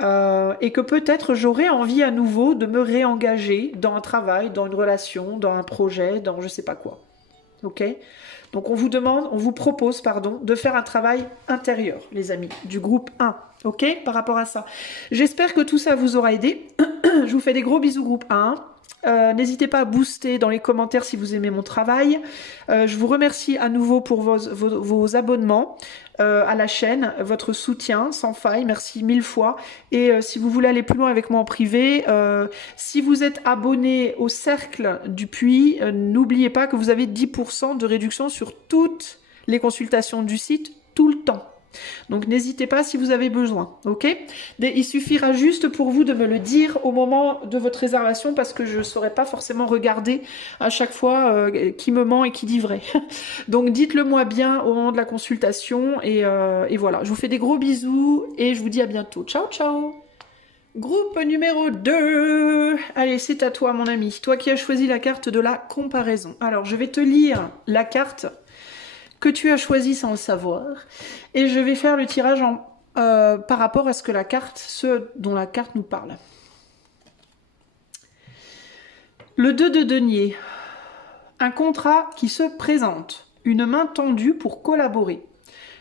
et que peut-être j'aurai envie à nouveau de me réengager dans un travail, dans une relation, dans un projet, dans je sais pas quoi. Ok ? Donc on vous propose, pardon, de faire un travail intérieur, les amis, du groupe 1. Ok ? Par rapport à ça. J'espère que tout ça vous aura aidé. Je vous fais des gros bisous groupe 1. N'hésitez pas à booster dans les commentaires si vous aimez mon travail. Je vous remercie à nouveau pour vos abonnements à la chaîne, votre soutien sans faille, merci 1000 fois. Et si vous voulez aller plus loin avec moi en privé, si vous êtes abonné au Cercle du Puy, n'oubliez pas que vous avez 10% de réduction sur toutes les consultations du site tout le temps. Donc n'hésitez pas si vous avez besoin, ok ? Il suffira juste pour vous de me le dire au moment de votre réservation parce que je ne saurais pas forcément regarder à chaque fois qui me ment et qui dit vrai. Donc dites-le moi bien au moment de la consultation et voilà. Je vous fais des gros bisous et je vous dis à bientôt. Ciao, ciao. Groupe numéro 2. Allez, c'est à toi mon ami. Toi qui as choisi la carte de la comparaison. Alors je vais te lire la carte que tu as choisi sans le savoir et je vais faire le tirage par rapport à ce dont la carte nous parle. Le 2 de denier, un contrat qui se présente, une main tendue pour collaborer,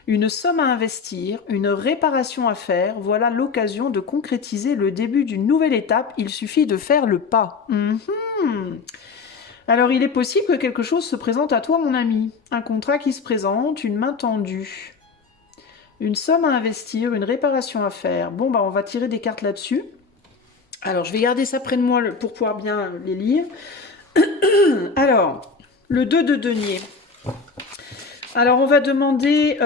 une somme à investir, une réparation à faire, voilà l'occasion de concrétiser le début d'une nouvelle étape, il suffit de faire le pas. Alors, il est possible que quelque chose se présente à toi, mon ami. Un contrat qui se présente, une main tendue, une somme à investir, une réparation à faire. Bon, bah, on va tirer des cartes là-dessus. Alors, je vais garder ça près de moi pour pouvoir bien les lire. Alors, le 2 de denier. Alors, on va demander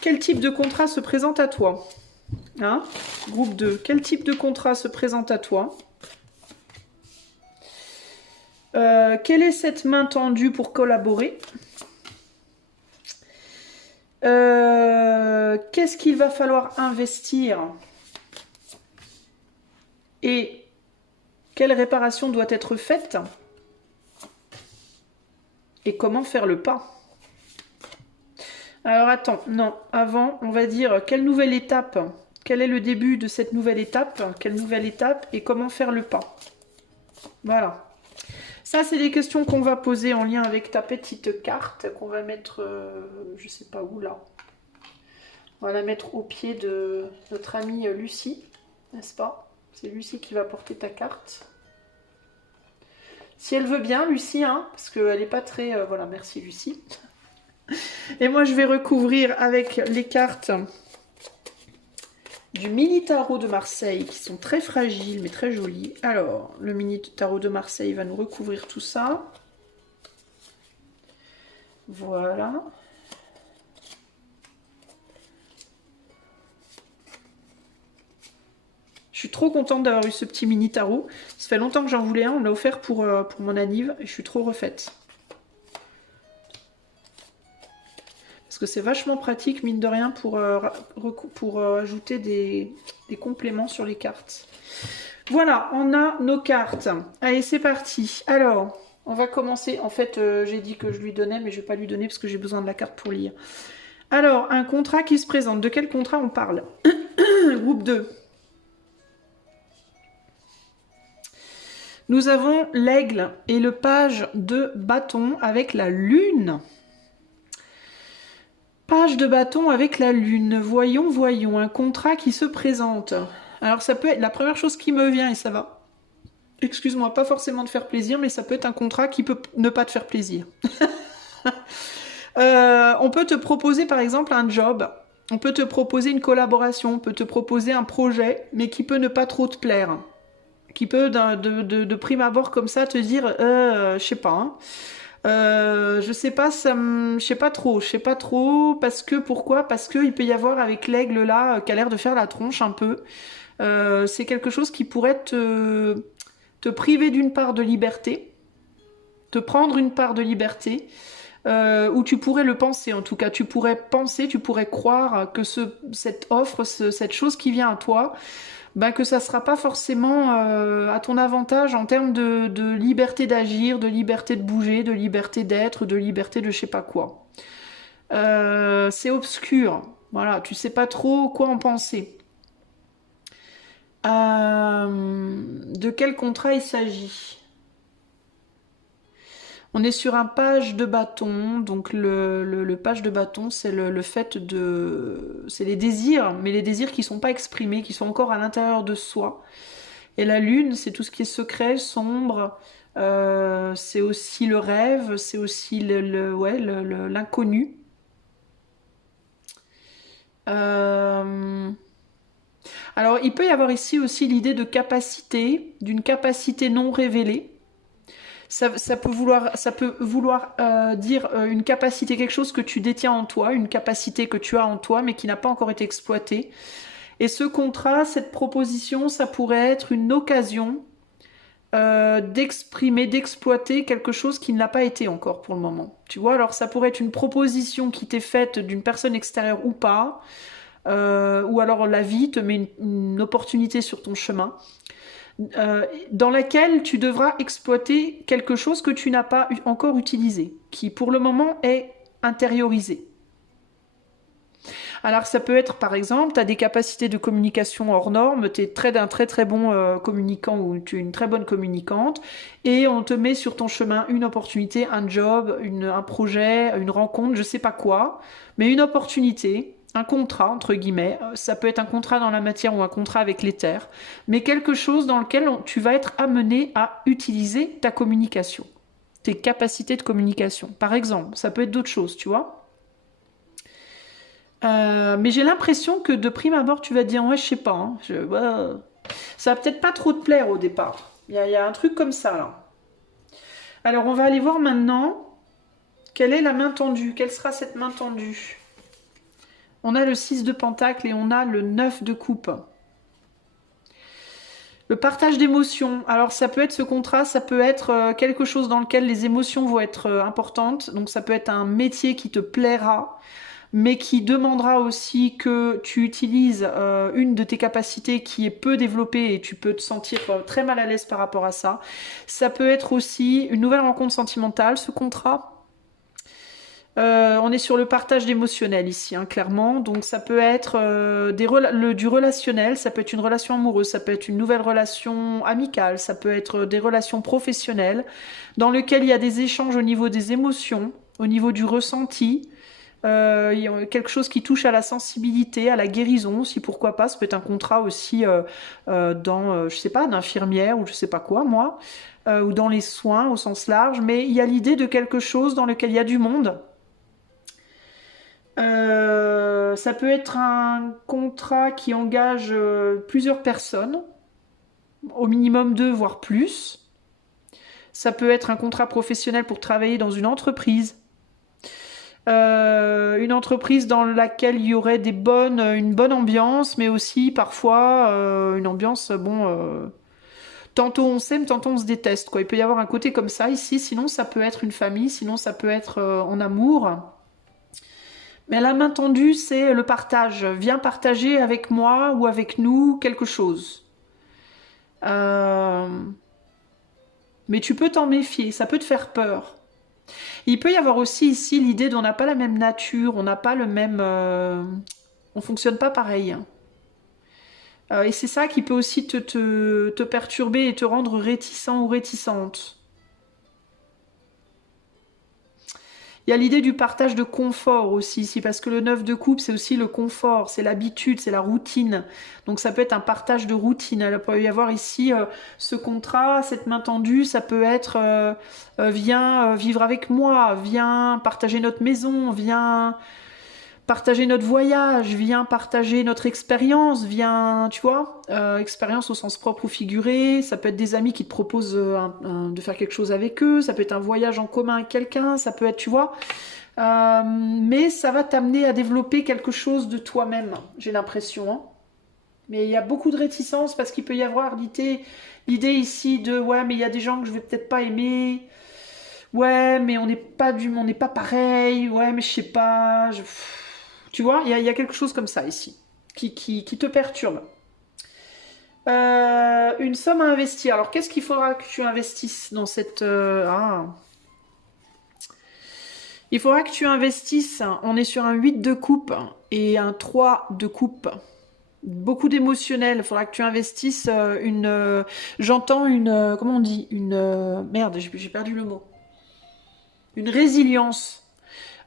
quel type de contrat se présente à toi. Hein ? Groupe 2. Quel type de contrat se présente à toi ? Quelle est cette main tendue pour collaborer? Qu'est-ce qu'il va falloir investir? Et quelle réparation doit être faite? Et comment faire le pas? Alors attends, non, avant, on va dire quelle nouvelle étape? Quel est le début de cette nouvelle étape? Quelle nouvelle étape? Et comment faire le pas? Voilà. Ça, c'est des questions qu'on va poser en lien avec ta petite carte qu'on va mettre, je sais pas où là. On va la mettre au pied de notre amie Lucie, n'est-ce pas? C'est Lucie qui va porter ta carte. Si elle veut bien, Lucie, hein, parce qu'elle n'est pas très... voilà, merci Lucie. Et moi, je vais recouvrir avec les cartes du mini tarot de Marseille, qui sont très fragiles, mais très jolies. Alors, le mini tarot de Marseille va nous recouvrir tout ça. Voilà. Je suis trop contente d'avoir eu ce petit mini tarot. Ça fait longtemps que j'en voulais un. On l'a offert pour mon anniv. Et je suis trop refaite. Parce que c'est vachement pratique, mine de rien, pour ajouter des compléments sur les cartes. Voilà, on a nos cartes. Allez, c'est parti. Alors, on va commencer. En fait, j'ai dit que je lui donnais, mais je ne vais pas lui donner parce que j'ai besoin de la carte pour lire. Alors, un contrat qui se présente. De quel contrat on parle? Groupe 2. Nous avons l'aigle et le page de bâton avec la lune. Page de bâton avec la lune. Voyons, voyons, un contrat qui se présente. Alors ça peut être la première chose qui me vient et ça va. Excuse-moi, pas forcément te faire plaisir, mais ça peut être un contrat qui peut ne pas te faire plaisir. On peut te proposer par exemple un job, on peut te proposer une collaboration, on peut te proposer un projet, mais qui peut ne pas trop te plaire. Qui peut de prime abord comme ça te dire, je sais pas, hein. Je sais pas, je sais pas trop, parce que, pourquoi? Parce qu'il peut y avoir avec l'aigle là, qui a l'air de faire la tronche un peu, c'est quelque chose qui pourrait te priver d'une part de liberté, te prendre une part de liberté, où tu pourrais le penser, en tout cas, tu pourrais penser, tu pourrais croire que cette offre, cette chose qui vient à toi, ben que ça ne sera pas forcément à ton avantage en termes de liberté d'agir, de liberté de bouger, de liberté d'être, de liberté de je sais pas quoi. C'est obscur, voilà, tu sais pas trop quoi en penser. De quel contrat il s'agit? On est sur un page de bâton, donc le page de bâton, c'est le fait de... C'est les désirs, mais les désirs qui ne sont pas exprimés, qui sont encore à l'intérieur de soi. Et la lune, c'est tout ce qui est secret, sombre, c'est aussi le rêve, c'est aussi l'inconnu. Alors, il peut y avoir ici aussi l'idée de capacité, d'une capacité non révélée. Ça peut vouloir dire une capacité, quelque chose que tu détiens en toi, une capacité que tu as en toi, mais qui n'a pas encore été exploitée. Et ce contrat, cette proposition, ça pourrait être une occasion d'exprimer, d'exploiter quelque chose qui ne l'a pas été encore pour le moment. Tu vois, alors ça pourrait être une proposition qui t'est faite d'une personne extérieure ou pas, ou alors la vie te met une opportunité sur ton chemin. Dans laquelle tu devras exploiter quelque chose que tu n'as pas encore utilisé, qui pour le moment est intériorisé. Alors ça peut être par exemple, tu as des capacités de communication hors normes, tu es un très bon communicant ou tu es une très bonne communicante et on te met sur ton chemin une opportunité, un job, un projet, une rencontre, je sais pas quoi, mais une opportunité, un contrat entre guillemets, ça peut être un contrat dans la matière ou un contrat avec l'éther, mais quelque chose dans lequel tu vas être amené à utiliser ta communication, tes capacités de communication. Par exemple, ça peut être d'autres choses, tu vois. Mais j'ai l'impression que de prime abord, tu vas te dire, ouais, je sais pas, hein, ça va peut-être pas trop te plaire au départ. Il y a un truc comme ça, là. Alors, on va aller voir maintenant, quelle est la main tendue? Quelle sera cette main tendue? On a le 6 de pentacle et on a le 9 de coupe. Le partage d'émotions. Alors, ça peut être ce contrat, ça peut être quelque chose dans lequel les émotions vont être importantes. Donc, ça peut être un métier qui te plaira, mais qui demandera aussi que tu utilises une de tes capacités qui est peu développée et tu peux te sentir très mal à l'aise par rapport à ça. Ça peut être aussi une nouvelle rencontre sentimentale, ce contrat. On est sur le partage d'émotionnel ici, hein, clairement. Donc ça peut être du relationnel, ça peut être une relation amoureuse, ça peut être une nouvelle relation amicale, ça peut être des relations professionnelles dans lesquelles il y a des échanges au niveau des émotions, au niveau du ressenti. Il y a quelque chose qui touche à la sensibilité, à la guérison aussi, pourquoi pas. Ça peut être un contrat aussi je sais pas, d'infirmière ou je sais pas quoi, moi, ou dans les soins au sens large. Mais il y a l'idée de quelque chose dans lequel il y a du monde. Ça peut être un contrat qui engage plusieurs personnes, au minimum 2, voire plus. Ça peut être un contrat professionnel pour travailler dans une entreprise. Une entreprise dans laquelle il y aurait une bonne ambiance, mais aussi parfois une ambiance, tantôt on s'aime, tantôt on se déteste, quoi. Il peut y avoir un côté comme ça ici, sinon ça peut être une famille, sinon ça peut être en amour. Mais la main tendue, c'est le partage. Viens partager avec moi ou avec nous quelque chose. Mais tu peux t'en méfier, ça peut te faire peur. Il peut y avoir aussi ici l'idée qu'on n'a pas la même nature, on n'a pas le même... on fonctionne pas pareil. Et c'est ça qui peut aussi te perturber et te rendre réticent ou réticente. Il y a l'idée du partage de confort aussi ici, parce que le 9 de coupe, c'est aussi le confort, c'est l'habitude, c'est la routine. Donc ça peut être un partage de routine. Il peut y avoir ici ce contrat, cette main tendue, ça peut être viens vivre avec moi, viens partager notre maison, viens partager notre voyage, viens partager notre expérience, viens, tu vois, expérience au sens propre ou figuré, ça peut être des amis qui te proposent de faire quelque chose avec eux, ça peut être un voyage en commun avec quelqu'un, ça peut être, tu vois, mais ça va t'amener à développer quelque chose de toi-même, j'ai l'impression, hein. Mais il y a beaucoup de réticence parce qu'il peut y avoir l'idée ici de ouais, mais il y a des gens que je vais peut-être pas aimer. Ouais, mais on n'est pas pareil. Ouais, mais je sais pas. Tu vois, il y a quelque chose comme ça ici qui te perturbe. Une somme à investir. Alors, qu'est-ce qu'il faudra que tu investisses dans cette... Il faudra que tu investisses. On est sur un 8 de coupe et un 3 de coupe. Beaucoup d'émotionnel. Il faudra que tu investisses une... J'entends une... comment on dit? Une... merde, j'ai perdu le mot. Une résilience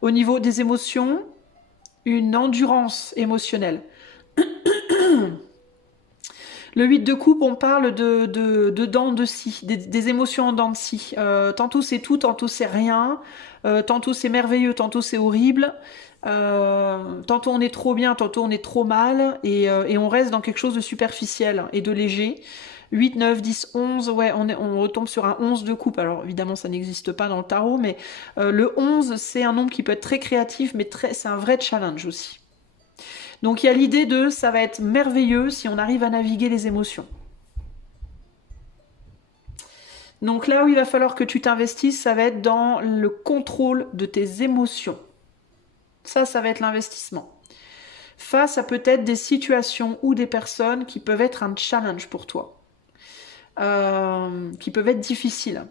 au niveau des émotions, une endurance émotionnelle. Le 8 de coupe, on parle de dents de scie, des émotions en dents de scie. Tantôt c'est tout, tantôt c'est rien, tantôt c'est merveilleux, tantôt c'est horrible. Tantôt on est trop bien, tantôt on est trop mal, et on reste dans quelque chose de superficiel et de léger. 8, 9, 10, 11, ouais, on retombe sur un 11 de coupe. Alors évidemment ça n'existe pas dans le tarot, mais le 11 c'est un nombre qui peut être très créatif, mais c'est un vrai challenge aussi. Donc il y a l'idée de ça va être merveilleux si on arrive à naviguer les émotions. Donc là où il va falloir que tu t'investisses, ça va être dans le contrôle de tes émotions. Ça va être l'investissement. Face à peut-être des situations ou des personnes qui peuvent être un challenge pour toi. Qui peuvent être difficiles.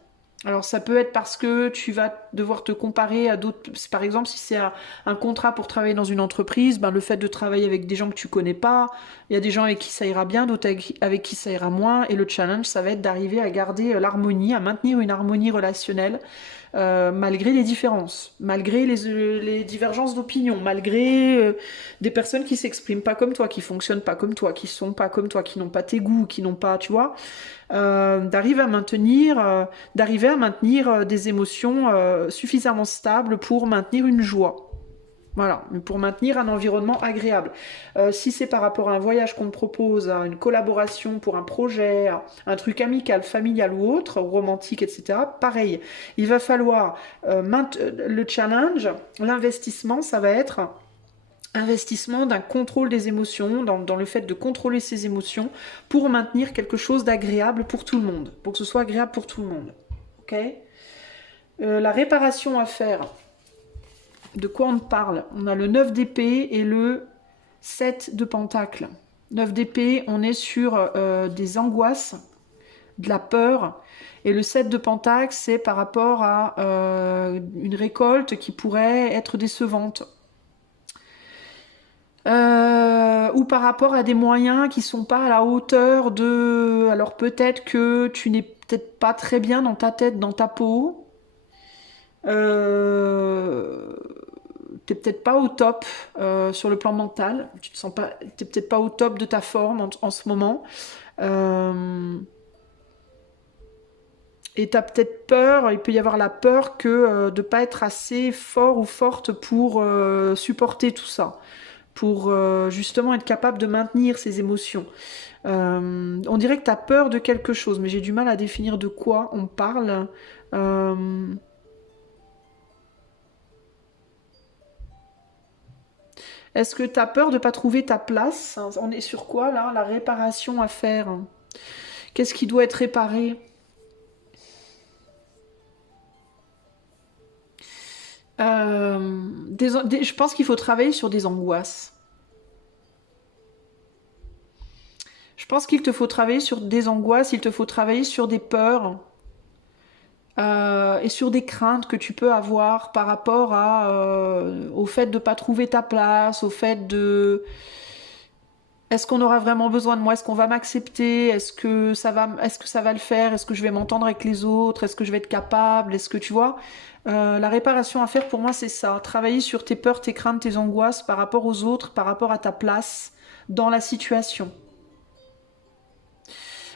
Alors ça peut être parce que tu vas devoir te comparer à d'autres. Par exemple, si c'est un contrat pour travailler dans une entreprise, ben, le fait de travailler avec des gens que tu connais pas, il y a des gens avec qui ça ira bien, d'autres avec qui ça ira moins. Et le challenge, ça va être d'arriver à garder l'harmonie, à maintenir une harmonie relationnelle. Malgré les différences, malgré les divergences d'opinion, malgré des personnes qui s'expriment pas comme toi, qui fonctionnent pas comme toi, qui sont pas comme toi, qui n'ont pas tes goûts, qui n'ont pas, tu vois, d'arriver à maintenir des émotions suffisamment stables pour maintenir une joie. Voilà, pour maintenir un environnement agréable. Si c'est par rapport à un voyage qu'on te propose, à une collaboration pour un projet, à un truc amical, familial ou autre, romantique, etc., pareil. Il va falloir le challenge, l'investissement, ça va être investissement d'un contrôle des émotions, dans le fait de contrôler ses émotions pour maintenir quelque chose d'agréable pour tout le monde, pour que ce soit agréable pour tout le monde. Ok ? La réparation à faire. De quoi on parle? On a le 9 d'épée et le 7 de pentacle. 9 d'épée, on est sur des angoisses, de la peur. Et le 7 de pentacle, c'est par rapport à une récolte qui pourrait être décevante. Ou par rapport à des moyens qui sont pas à la hauteur de... Alors peut-être que tu n'es peut-être pas très bien dans ta tête, dans ta peau. T'es peut-être pas au top sur le plan mental, tu te sens pas, t'es peut-être pas au top de ta forme en ce moment, et t'as peut-être peur, il peut y avoir la peur que de pas être assez fort ou forte pour supporter tout ça, pour justement être capable de maintenir ses émotions. On dirait que t'as peur de quelque chose, mais j'ai du mal à définir de quoi on parle. Est-ce que tu as peur de ne pas trouver ta place? On est sur quoi là? La réparation à faire. Qu'est-ce qui doit être réparé? Je pense qu'il faut travailler sur des angoisses. Je pense qu'il te faut travailler sur des angoisses, il te faut travailler sur des peurs et sur des craintes que tu peux avoir par rapport au fait de ne pas trouver ta place, au fait de est-ce qu'on aura vraiment besoin de moi, est-ce qu'on va m'accepter, est-ce que ça va le faire, est-ce que je vais m'entendre avec les autres, est-ce que je vais être capable, est-ce que tu vois. La réparation à faire pour moi c'est ça, travailler sur tes peurs, tes craintes, tes angoisses par rapport aux autres, par rapport à ta place dans la situation.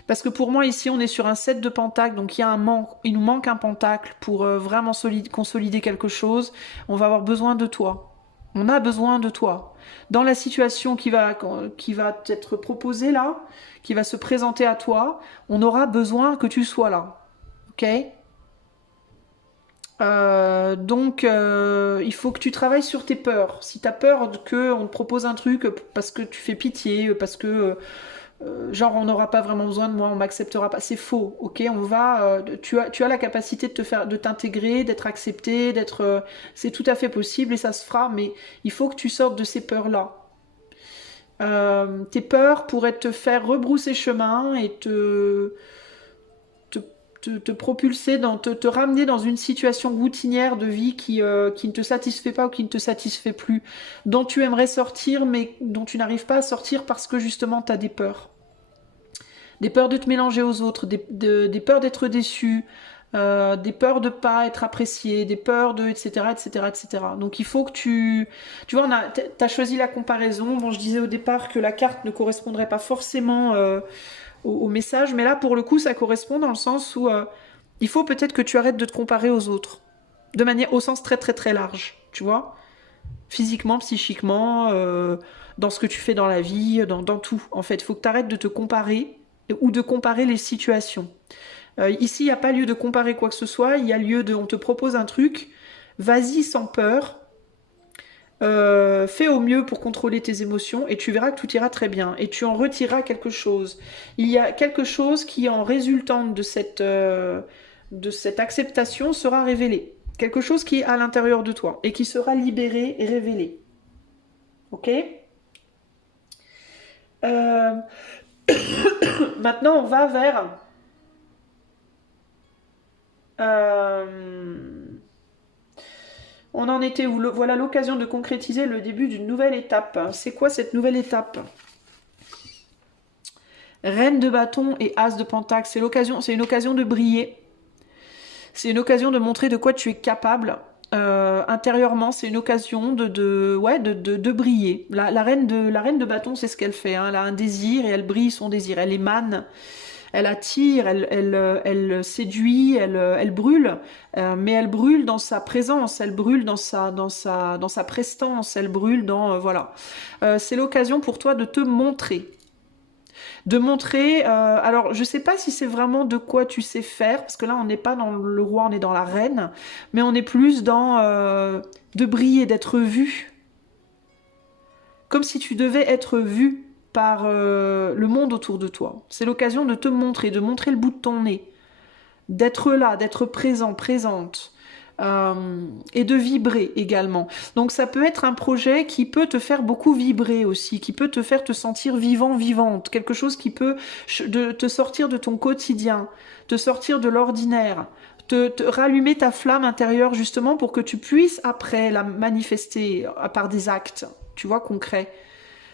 Parce que pour moi, ici, on est sur un 7 de pentacles, donc il nous manque un pentacle pour vraiment consolider quelque chose. On va avoir besoin de toi. On a besoin de toi. Dans la situation qui va t'être proposée là, qui va se présenter à toi, on aura besoin que tu sois là. Ok ? Il faut que tu travailles sur tes peurs. Si tu as peur qu'on te propose un truc parce que tu fais pitié, parce que genre on n'aura pas vraiment besoin de moi, on m'acceptera pas. C'est faux, ok. Tu as la capacité de t'intégrer, d'être accepté, c'est tout à fait possible et ça se fera. Mais il faut que tu sortes de ces peurs-là. Tes peurs pourraient te faire rebrousser chemin et te propulser, te ramener dans une situation routinière de vie qui ne te satisfait pas ou qui ne te satisfait plus, dont tu aimerais sortir mais dont tu n'arrives pas à sortir parce que justement tu as des peurs. Des peurs de te mélanger aux autres, des peurs d'être déçu, des peurs de pas être apprécié, des peurs de etc etc etc. Donc il faut que tu vois, t'as choisi la comparaison. Bon, je disais au départ que la carte ne correspondrait pas forcément au message, mais là pour le coup ça correspond dans le sens où il faut peut-être que tu arrêtes de te comparer aux autres, de manière au sens très très très large, tu vois, physiquement, psychiquement, dans ce que tu fais dans la vie, dans tout. En fait, il faut que tu arrêtes de te comparer ou de comparer les situations. Ici, il n'y a pas lieu de comparer quoi que ce soit, il y a lieu on te propose un truc, vas-y sans peur, fais au mieux pour contrôler tes émotions et tu verras que tout ira très bien et tu en retireras quelque chose. Il y a quelque chose qui, en résultant de cette acceptation, sera révélé. Quelque chose qui est à l'intérieur de toi et qui sera libéré et révélé. Ok ? Maintenant, on va vers... on en était où ? Voilà l'occasion de concrétiser le début d'une nouvelle étape. C'est quoi cette nouvelle étape ? Reine de bâton et as de pentacle, c'est une occasion de briller. C'est une occasion de montrer de quoi tu es capable. Intérieurement, c'est une occasion de briller. La reine de bâton, c'est ce qu'elle fait. Hein. Elle a un désir et elle brille son désir. Elle émane, elle attire, elle séduit, elle brûle. Mais elle brûle dans sa présence, elle brûle dans sa prestance, elle brûle dans voilà. C'est l'occasion pour toi de te montrer. De montrer, alors je sais pas si c'est vraiment de quoi tu sais faire, parce que là on n'est pas dans le roi, on est dans la reine, mais on est plus dans de briller, d'être vu, comme si tu devais être vu par le monde autour de toi. C'est l'occasion de te montrer, de montrer le bout de ton nez, d'être là, d'être présent, présente. Et de vibrer également. Donc ça peut être un projet qui peut te faire beaucoup vibrer aussi, qui peut te faire te sentir vivant, vivante, quelque chose qui peut te sortir de ton quotidien, te sortir de l'ordinaire, te rallumer ta flamme intérieure justement pour que tu puisses après la manifester par des actes, tu vois, concrets.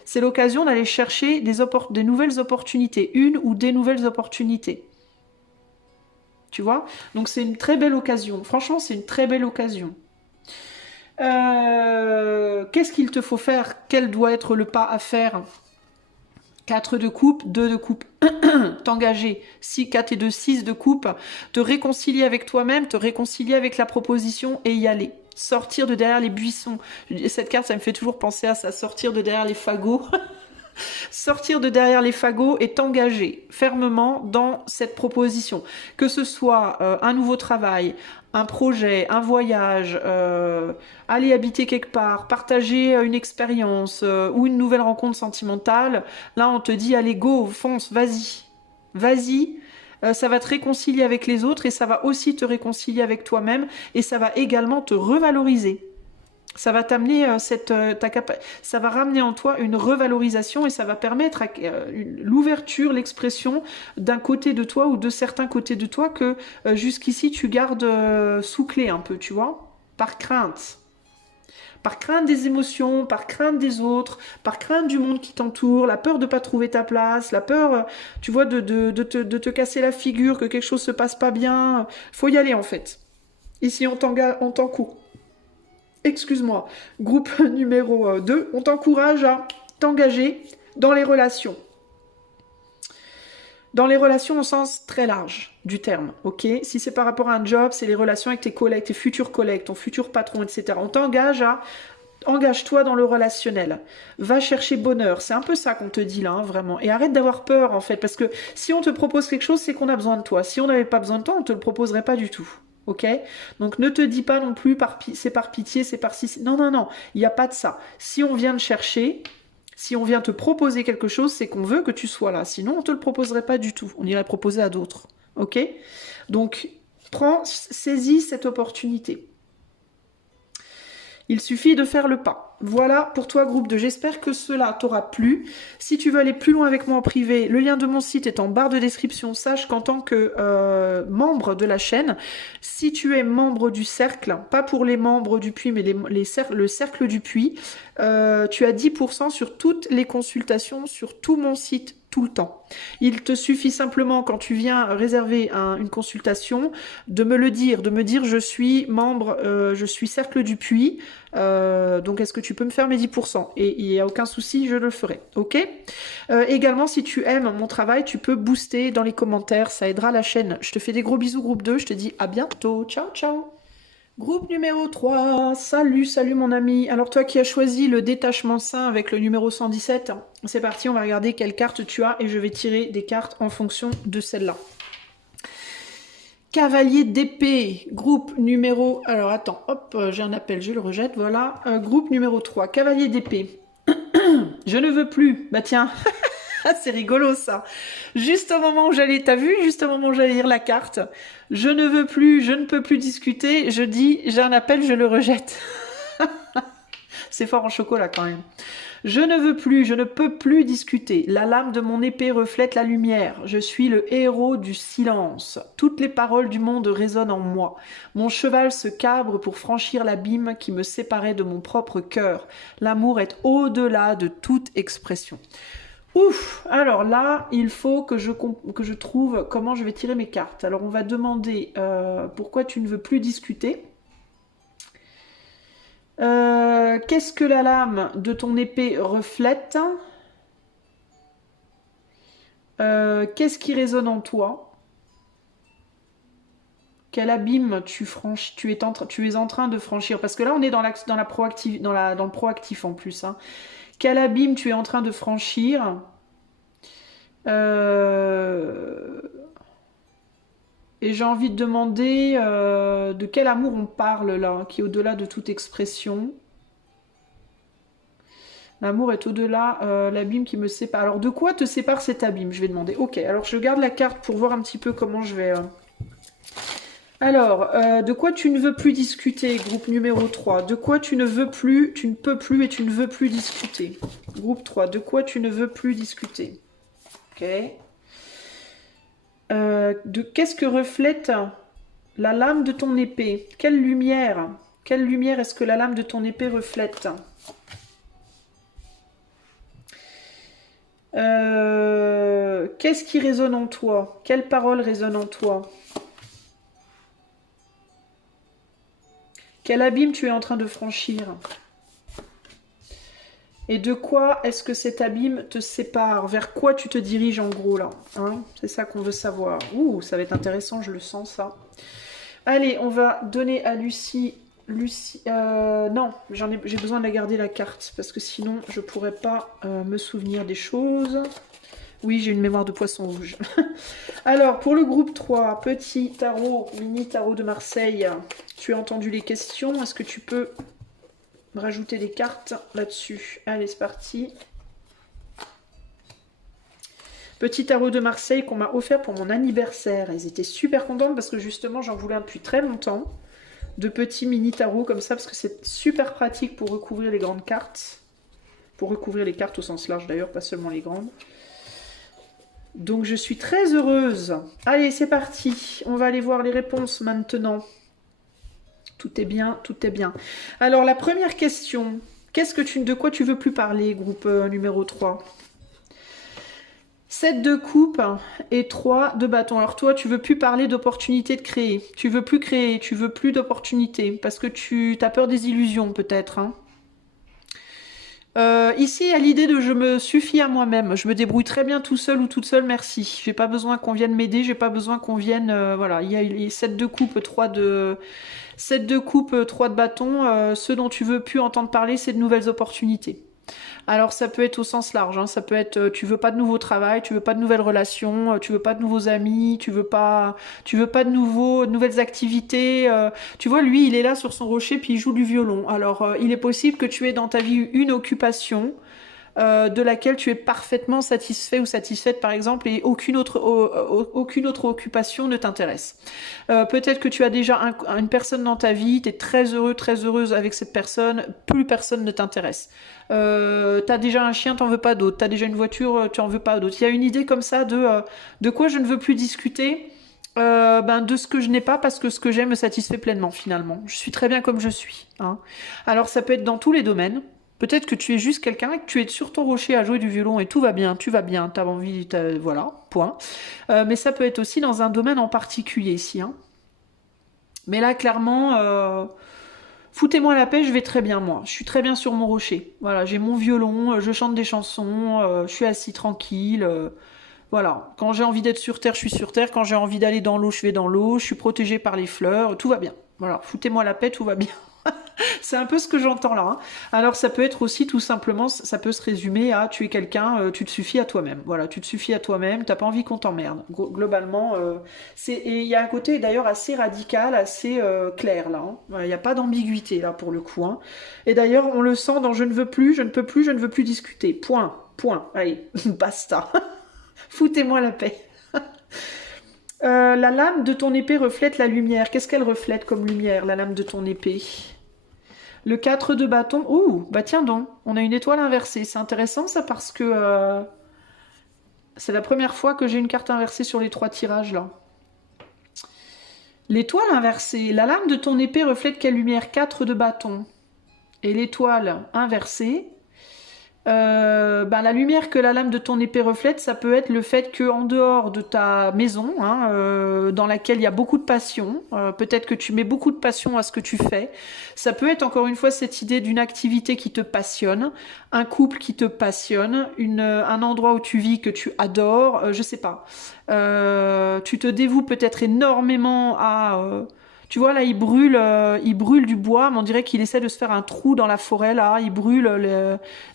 C'est l'occasion d'aller chercher des nouvelles opportunités, une ou des nouvelles opportunités. Tu vois ? Donc c'est une très belle occasion. Franchement, c'est une très belle occasion. Qu'est-ce qu'il te faut faire ? Quel doit être le pas à faire ? 4 de coupe, 2 de coupe. T'engager. 6, 4 et 2, 6 de coupe. Te réconcilier avec toi-même, te réconcilier avec la proposition et y aller. Sortir de derrière les buissons. Cette carte, ça me fait toujours penser à ça. Sortir de derrière les fagots. Sortir de derrière les fagots et t'engager fermement dans cette proposition. Que ce soit un nouveau travail, un projet, un voyage, aller habiter quelque part, partager une expérience ou une nouvelle rencontre sentimentale, là on te dit allez go, fonce, vas-y. Vas-y, ça va te réconcilier avec les autres et ça va aussi te réconcilier avec toi-même et ça va également te revaloriser. Ça va t'amener ça va ramener en toi une revalorisation et ça va permettre l'ouverture, l'expression d'un côté de toi ou de certains côtés de toi que jusqu'ici tu gardes sous clé un peu, tu vois, par crainte. Par crainte des émotions, par crainte des autres, par crainte du monde qui t'entoure, la peur de ne pas trouver ta place, la peur, tu vois, de te casser la figure, que quelque chose se passe pas bien. Faut y aller en fait. Ici, on t'encourage. Excuse-moi, groupe numéro 2, on t'encourage à t'engager dans les relations. Dans les relations au sens très large du terme, ok? Si c'est par rapport à un job, c'est les relations avec tes collègues, tes futurs collègues, ton futur patron, etc. On t'engage à... Engage-toi dans le relationnel. Va chercher bonheur. C'est un peu ça qu'on te dit là, hein, vraiment. Et arrête d'avoir peur, en fait, parce que si on te propose quelque chose, c'est qu'on a besoin de toi. Si on n'avait pas besoin de toi, on te le proposerait pas du tout. Ok? Donc ne te dis pas non plus c'est par pitié, c'est par si. Non, non, non. Il n'y a pas de ça. Si on vient te chercher, si on vient te proposer quelque chose, c'est qu'on veut que tu sois là. Sinon, on te le proposerait pas du tout. On irait proposer à d'autres. Ok? Donc, saisis cette opportunité. Il suffit de faire le pas. Voilà pour toi, groupe 2. J'espère que cela t'aura plu. Si tu veux aller plus loin avec moi en privé, le lien de mon site est en barre de description. Sache qu'en tant que membre de la chaîne, si tu es membre du cercle, pas pour les membres du puits, mais le cercle du puits, tu as 10% sur toutes les consultations, sur tout mon site, tout le temps. Il te suffit simplement, quand tu viens réserver une consultation, de me le dire, de me dire je suis membre, je suis cercle du puits, donc est-ce que tu peux me faire mes 10%? Et il n'y a aucun souci, je le ferai, ok? Également, si tu aimes mon travail, tu peux booster dans les commentaires, ça aidera la chaîne. Je te fais des gros bisous, groupe 2, je te dis à bientôt, ciao ciao! Groupe numéro 3, salut, salut mon ami. Alors toi qui as choisi le détachement sain avec le numéro 117, c'est parti, on va regarder quelle carte tu as et je vais tirer des cartes en fonction de celle-là. Cavalier d'épée, groupe numéro... Alors attends, hop, j'ai un appel, je le rejette, voilà. Groupe numéro 3, cavalier d'épée. Je ne veux plus, bah tiens... C'est rigolo ça. Juste au moment où j'allais, t'as vu, juste au moment où j'allais lire la carte, je ne veux plus, je ne peux plus discuter, je dis, j'ai un appel, je le rejette. C'est fort en chocolat quand même. Je ne veux plus, je ne peux plus discuter. La lame de mon épée reflète la lumière. Je suis le héros du silence. Toutes les paroles du monde résonnent en moi. Mon cheval se cabre pour franchir l'abîme qui me séparait de mon propre cœur. L'amour est au-delà de toute expression. Ouf, alors là, il faut que je trouve comment je vais tirer mes cartes. Alors on va demander pourquoi tu ne veux plus discuter. Qu'est-ce que la lame de ton épée reflète? Qu'est-ce qui résonne en toi? Quel abîme tu es en train de franchir? Parce que là, on est dans le proactif en plus. Hein. Quel abîme tu es en train de franchir? Et j'ai envie de demander de quel amour on parle là, qui est au-delà de toute expression. L'amour est au-delà, l'abîme qui me sépare. Alors de quoi te sépare cet abîme? Je vais demander. Ok, alors je garde la carte pour voir un petit peu comment je vais... Alors, de quoi tu ne veux plus discuter, groupe numéro 3? De quoi tu ne veux plus, tu ne peux plus et tu ne veux plus discuter? Groupe 3, de quoi tu ne veux plus discuter? Ok. Qu'est-ce que reflète la lame de ton épée? Quelle lumière est-ce que la lame de ton épée reflète? Qu'est-ce qui résonne en toi? Quelle parole résonne en toi? Quel abîme tu es en train de franchir? Et de quoi est-ce que cet abîme te sépare? Vers quoi tu te diriges en gros là, hein? C'est ça qu'on veut savoir. Ouh, ça va être intéressant, je le sens ça. Allez, on va donner à Lucie... non, j'ai besoin de la garder la carte, parce que sinon je pourrais pas me souvenir des choses. Oui, j'ai une mémoire de poisson rouge. Alors, pour le groupe 3, petit tarot, mini tarot de Marseille, tu as entendu les questions. Est-ce que tu peux rajouter des cartes là-dessus? Allez, c'est parti. Petit tarot de Marseille qu'on m'a offert pour mon anniversaire. Ils étaient super contents parce que justement j'en voulais un depuis très longtemps. De petits mini tarots comme ça parce que c'est super pratique pour recouvrir les grandes cartes. Pour recouvrir les cartes au sens large d'ailleurs, pas seulement les grandes. Donc je suis très heureuse. Allez, c'est parti. On va aller voir les réponses maintenant. Tout est bien, tout est bien. Alors la première question. De quoi tu veux plus parler, groupe numéro 3? 7 de coupe et 3 de bâton. Alors toi, tu veux plus parler d'opportunité de créer. Tu veux plus créer, tu veux plus d'opportunités. Parce que tu as peur des illusions peut-être. Hein. Ici, il y a l'idée de je me suffis à moi-même. Je me débrouille très bien tout seul ou toute seule, merci. J'ai pas besoin qu'on vienne m'aider, j'ai pas besoin qu'on vienne... voilà, il y a les 7 de coupe, 3 de... 7 de coupe, 3 de bâton. Ce dont tu veux plus entendre parler, c'est de nouvelles opportunités. Alors ça peut être au sens large, hein. Ça peut être tu veux pas de nouveau travail, tu veux pas de nouvelles relations, tu veux pas de nouveaux amis, tu veux pas de nouvelles activités. Tu vois, lui, il est là sur son rocher puis il joue du violon. Alors il est possible que tu aies dans ta vie une occupation de laquelle tu es parfaitement satisfait ou satisfaite par exemple et aucune autre occupation ne t'intéresse. Peut-être que tu as déjà une personne dans ta vie, tu es très heureux, très heureuse avec cette personne, plus personne ne t'intéresse. T'as déjà un chien, t'en veux pas d'autre. T'as déjà une voiture, tu en veux pas d'autre. Il y a une idée comme ça de quoi je ne veux plus discuter. De ce que je n'ai pas parce que ce que j'ai me satisfait pleinement finalement. Je suis très bien comme je suis. Hein. Alors ça peut être dans tous les domaines. Peut-être que tu es juste quelqu'un et que tu es sur ton rocher à jouer du violon et tout va bien, tu vas bien, t'as envie, voilà, point. Mais ça peut être aussi dans un domaine en particulier ici. Hein. Mais là, clairement, foutez-moi la paix, je vais très bien moi. Je suis très bien sur mon rocher. Voilà, j'ai mon violon, je chante des chansons, je suis assis tranquille. Voilà, quand j'ai envie d'être sur terre, je suis sur terre. Quand j'ai envie d'aller dans l'eau, je vais dans l'eau. Je suis protégée par les fleurs, tout va bien. Voilà, foutez-moi la paix, tout va bien. C'est un peu ce que j'entends là. Hein. Alors ça peut être aussi tout simplement, ça peut se résumer à tu es quelqu'un, tu te suffis à toi-même. Voilà, tu te suffis à toi-même, t'as pas envie qu'on t'emmerde. Globalement, et il y a un côté d'ailleurs assez radical, assez clair là. Hein. Il n'y a pas d'ambiguïté là pour le coup. Hein. Et d'ailleurs on le sent dans je ne veux plus, je ne peux plus, je ne veux plus discuter. Point, point. Allez, basta. Foutez-moi la paix. La lame de ton épée reflète la lumière. Qu'est-ce qu'elle reflète comme lumière, la lame de ton épée? Le 4 de bâton. Oh, bah tiens donc, on a une étoile inversée. C'est intéressant ça parce que c'est la première fois que j'ai une carte inversée sur les 3 tirages là. L'étoile inversée. La lame de ton épée reflète quelle lumière? 4 de bâton. Et l'étoile inversée. La lumière que la lame de ton épée reflète, ça peut être le fait que en dehors de ta maison, hein, dans laquelle il y a beaucoup de passion, peut-être que tu mets beaucoup de passion à ce que tu fais. Ça peut être encore une fois cette idée d'une activité qui te passionne, un couple qui te passionne, un endroit où tu vis que tu adores, je sais pas. Tu te dévoues peut-être énormément à tu vois, là, il brûle du bois, mais on dirait qu'il essaie de se faire un trou dans la forêt, là. Il brûle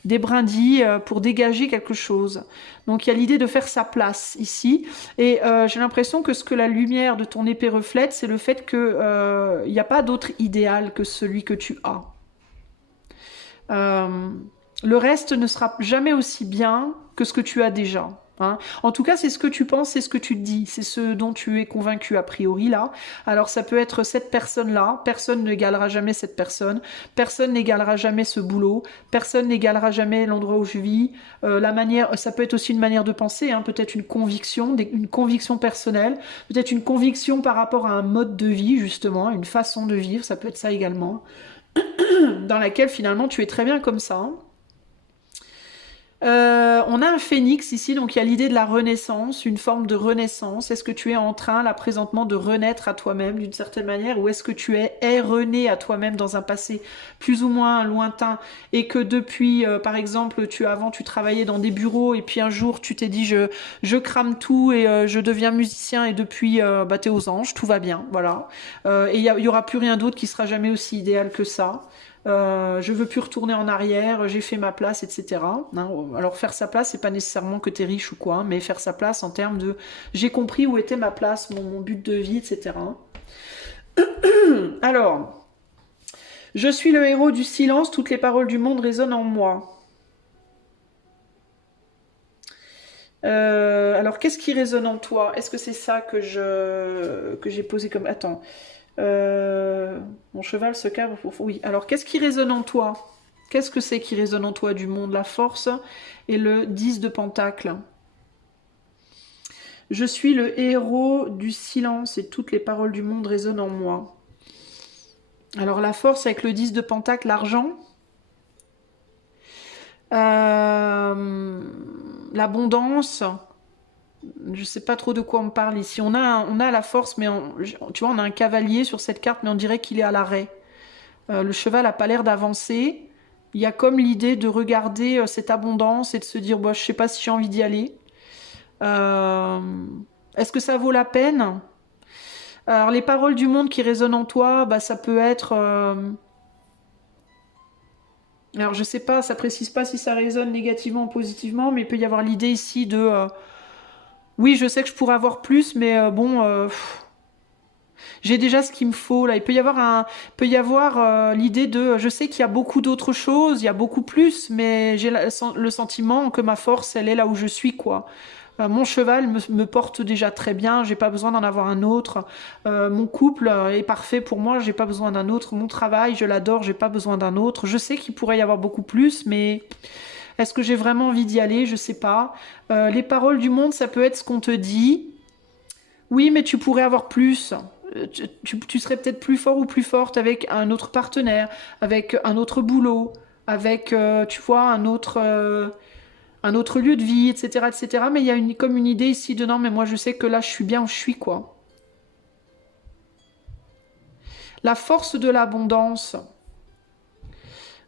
des brindilles pour dégager quelque chose. Donc, il y a l'idée de faire sa place ici. Et j'ai l'impression que ce que la lumière de ton épée reflète, c'est le fait que il n'y a pas d'autre idéal que celui que tu as. Le reste ne sera jamais aussi bien que ce que tu as déjà. Hein. En tout cas, c'est ce que tu penses, c'est ce que tu te dis, c'est ce dont tu es convaincu a priori là. Alors ça peut être cette personne-là, personne n'égalera jamais cette personne, personne n'égalera jamais ce boulot, personne n'égalera jamais l'endroit où je vis. La manière, ça peut être aussi une manière de penser, hein, peut-être une conviction personnelle, peut-être une conviction par rapport à un mode de vie justement, une façon de vivre, ça peut être ça également, dans laquelle finalement tu es très bien comme ça. Hein. On a un phénix ici, donc il y a l'idée de la renaissance, une forme de renaissance. Est-ce que tu es en train, là, présentement, de renaître à toi-même d'une certaine manière, ou est-ce que tu es rené à toi-même dans un passé plus ou moins lointain, et que depuis, par exemple, avant tu travaillais dans des bureaux, et puis un jour tu t'es dit je crame tout et je deviens musicien, et depuis, t'es aux anges, tout va bien, voilà. Et il y aura plus rien d'autre qui sera jamais aussi idéal que ça. Je veux plus retourner en arrière, j'ai fait ma place, etc. Hein, alors faire sa place, c'est pas nécessairement que t'es riche ou quoi, hein, mais faire sa place en termes de j'ai compris où était ma place, mon but de vie, etc. Alors, je suis le héros du silence, toutes les paroles du monde résonnent en moi. Alors, qu'est-ce qui résonne en toi? Est-ce que c'est ça que j'ai posé comme... Attends. Mon cheval se cabre pour... Oui. Alors, qu'est-ce qui résonne en toi? Qu'est-ce que c'est qui résonne en toi du monde? La force et le 10 de pentacle. Je suis le héros du silence et toutes les paroles du monde résonnent en moi. Alors, la force avec le 10 de pentacle, l'argent. L'abondance. Je sais pas trop de quoi on parle ici. On a la force, mais tu vois, on a un cavalier sur cette carte, mais on dirait qu'il est à l'arrêt. Le cheval n'a pas l'air d'avancer. Il y a comme l'idée de regarder cette abondance et de se dire, bah, je sais pas si j'ai envie d'y aller. Est-ce que ça vaut la peine? Alors, les paroles du monde qui résonnent en toi, bah, ça peut être... Alors, je sais pas, ça précise pas si ça résonne négativement ou positivement, mais il peut y avoir l'idée ici de... oui, je sais que je pourrais avoir plus, mais j'ai déjà ce qu'il me faut là. Il peut y avoir l'idée de, je sais qu'il y a beaucoup d'autres choses, il y a beaucoup plus, mais j'ai le sentiment que ma force, elle est là où je suis, quoi. Mon cheval me porte déjà très bien, j'ai pas besoin d'en avoir un autre. Mon couple est parfait pour moi, j'ai pas besoin d'un autre. Mon travail, je l'adore, j'ai pas besoin d'un autre. Je sais qu'il pourrait y avoir beaucoup plus, mais est-ce que j'ai vraiment envie d'y aller? Je sais pas. Les paroles du monde, ça peut être ce qu'on te dit. Oui, mais tu pourrais avoir plus. Tu serais peut-être plus fort ou plus forte avec un autre partenaire, avec un autre boulot, avec, tu vois, un autre lieu de vie, etc., etc. Mais il y a comme une idée ici de non, mais moi je sais que là je suis bien où je suis, quoi. La force de l'abondance.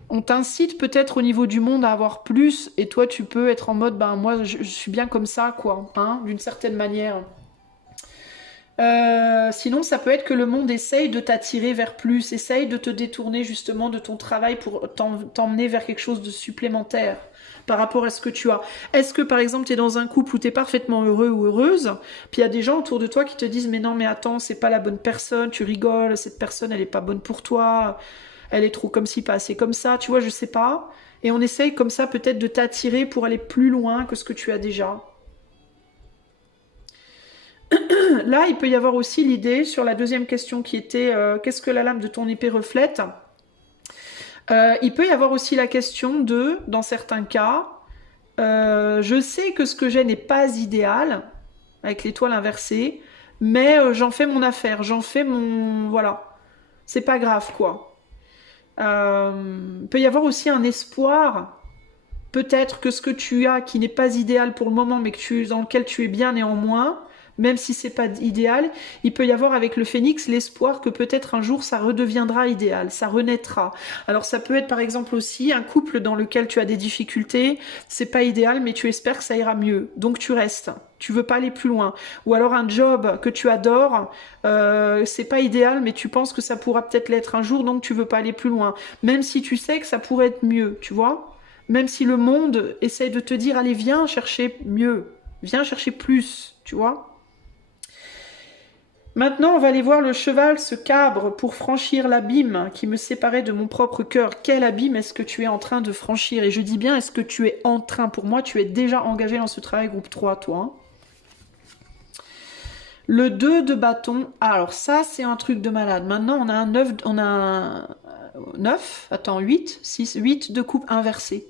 On t'incite peut-être au niveau du monde à avoir plus, et toi tu peux être en mode, ben moi je suis bien comme ça, quoi, hein, d'une certaine manière. Sinon, ça peut être que le monde essaye de t'attirer vers plus, essaye de te détourner justement de ton travail pour t'emmener vers quelque chose de supplémentaire par rapport à ce que tu as. Est-ce que par exemple tu es dans un couple où tu es parfaitement heureux ou heureuse, puis il y a des gens autour de toi qui te disent mais non mais attends, c'est pas la bonne personne, tu rigoles, cette personne elle est pas bonne pour toi, elle est trop comme ci, pas assez comme ça, tu vois, je sais pas. Et on essaye comme ça peut-être de t'attirer pour aller plus loin que ce que tu as déjà. Là, il peut y avoir aussi l'idée sur la deuxième question qui était qu'est-ce que la lame de ton épée reflète? Il peut y avoir aussi la question de, dans certains cas, je sais que ce que j'ai n'est pas idéal, avec l'étoile inversée, mais j'en fais mon affaire, j'en fais mon... Voilà. C'est pas grave, quoi. Il peut y avoir aussi un espoir, peut-être que ce que tu as qui n'est pas idéal pour le moment, mais dans lequel tu es bien néanmoins, même si c'est pas idéal, il peut y avoir avec le phénix l'espoir que peut-être un jour ça redeviendra idéal, ça renaîtra. Alors ça peut être par exemple aussi un couple dans lequel tu as des difficultés, c'est pas idéal mais tu espères que ça ira mieux, donc tu restes. Tu veux pas aller plus loin. Ou alors un job que tu adores, c'est pas idéal mais tu penses que ça pourra peut-être l'être un jour, donc tu veux pas aller plus loin. Même si tu sais que ça pourrait être mieux, tu vois? Même si le monde essaye de te dire allez viens chercher mieux, viens chercher plus, tu vois? Maintenant, on va aller voir le cheval se cabre pour franchir l'abîme qui me séparait de mon propre cœur. Quel abîme est-ce que tu es en train de franchir? Et je dis bien, est-ce que tu es en train? Pour moi, tu es déjà engagé dans ce travail groupe 3, toi. Hein. Le 2 de bâton. Ah, alors ça, c'est un truc de malade. Maintenant, on a un 9, on a un 9, attends, 8, 6, 8 de coupe inversée.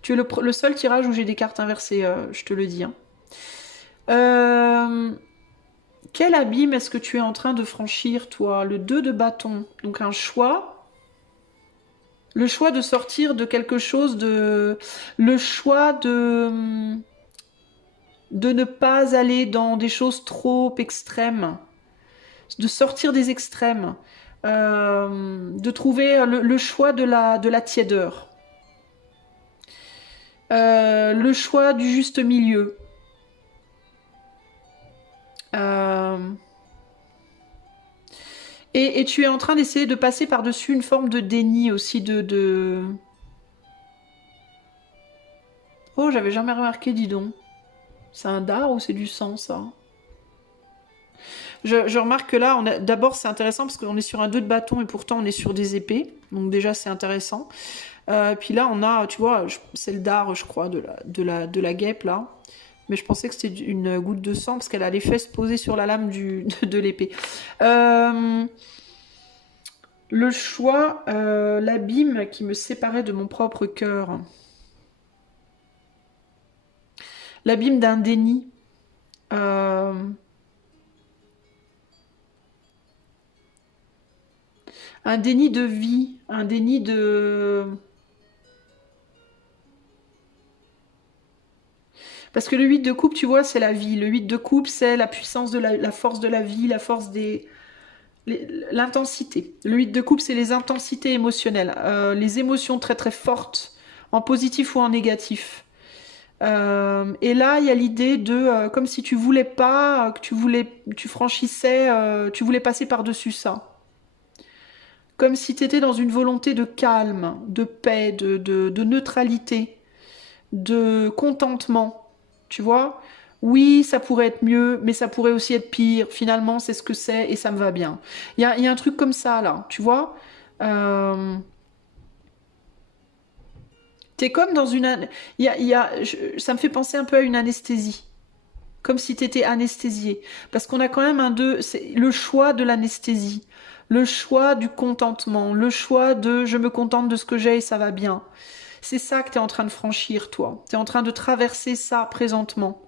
Tu es le seul tirage où j'ai des cartes inversées, je te le dis. Hein. Quel abîme est-ce que tu es en train de franchir, toi? Le 2 de bâton. Donc un choix. Le choix de sortir de quelque chose de... Le choix de ne pas aller dans des choses trop extrêmes. De sortir des extrêmes. De trouver le choix de la tiédeur. Le choix du juste milieu. Et tu es en train d'essayer de passer par-dessus une forme de déni aussi de... Oh, j'avais jamais remarqué, dis donc. C'est un dard ou c'est du sang, ça? Je remarque que là, d'abord c'est intéressant parce qu'on est sur un 2 de bâton et pourtant on est sur des épées. Donc déjà c'est intéressant. Puis là, on a, tu vois, c'est le dard, je crois, de la guêpe, là. Mais je pensais que c'était une goutte de sang, parce qu'elle a les fesses posées sur la lame de l'épée. Le choix, l'abîme qui me séparait de mon propre cœur. L'abîme d'un déni. Euh, un déni de vie, un déni de... Parce que le 8 de coupe, tu vois, c'est la vie. Le 8 de coupe, c'est la puissance de la force de la vie, la force des... L'intensité. Le 8 de coupe, c'est les intensités émotionnelles. Les émotions très très fortes, en positif ou en négatif. Et là, il y a l'idée de, comme si tu voulais pas, que tu franchissais, tu voulais passer par-dessus ça. Comme si tu étais dans une volonté de calme, de paix, de neutralité, de contentement. Tu vois? Oui, ça pourrait être mieux, mais ça pourrait aussi être pire. Finalement, c'est ce que c'est et ça me va bien. Il y a un truc comme ça, là, tu vois? Euh, T'es comme dans une... ça me fait penser un peu à une anesthésie. Comme si t'étais anesthésié. Parce qu'on a quand même c'est le choix de l'anesthésie. Le choix du contentement. Le choix de je me contente de ce que j'ai et ça va bien. C'est ça que t'es en train de franchir, toi. T'es en train de traverser ça présentement.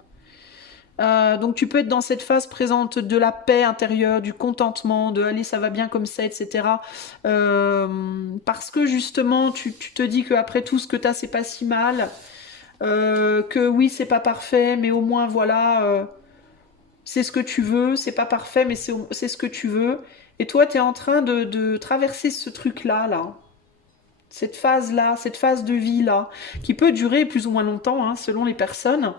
Donc tu peux être dans cette phase présente de la paix intérieure, du contentement, de allez ça va bien comme ça, etc. Parce que justement tu te dis qu'après tout ce que t'as c'est pas si mal, que oui c'est pas parfait, mais au moins voilà, c'est ce que tu veux, c'est pas parfait, mais c'est ce que tu veux. Et toi t'es en train de traverser ce truc-là, là. Cette phase-là, cette phase de vie-là, qui peut durer plus ou moins longtemps, hein, selon les personnes.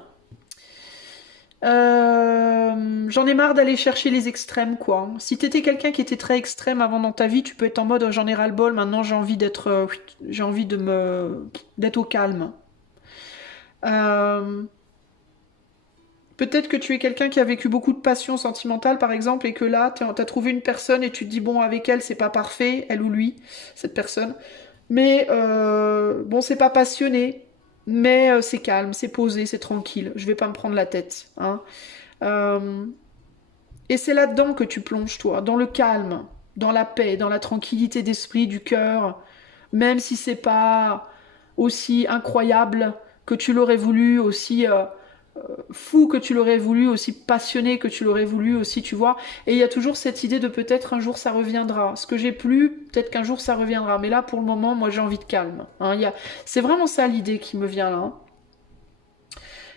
J'en ai marre d'aller chercher les extrêmes, quoi. Si t'étais quelqu'un qui était très extrême avant dans ta vie, tu peux être en mode j'en ai ras-le-bol, maintenant j'ai envie d'être au calme. Euh, Peut-être que tu es quelqu'un qui a vécu beaucoup de passion sentimentale, par exemple, et que là, t'as trouvé une personne et tu te dis bon, avec elle, c'est pas parfait, elle ou lui, cette personne. Mais bon, c'est pas passionné, mais c'est calme, c'est posé, c'est tranquille. Je vais pas me prendre la tête, hein. Euh, Et c'est là-dedans que tu plonges, toi, dans le calme, dans la paix, dans la tranquillité d'esprit, du cœur, même si c'est pas aussi incroyable que tu l'aurais voulu, aussi fou que tu l'aurais voulu, aussi passionné que tu l'aurais voulu, aussi, tu vois. Et il y a toujours cette idée de peut-être un jour ça reviendra. Ce que j'ai plus, peut-être qu'un jour ça reviendra. Mais là, pour le moment, moi, j'ai envie de calme, hein. C'est vraiment ça l'idée qui me vient là, hein.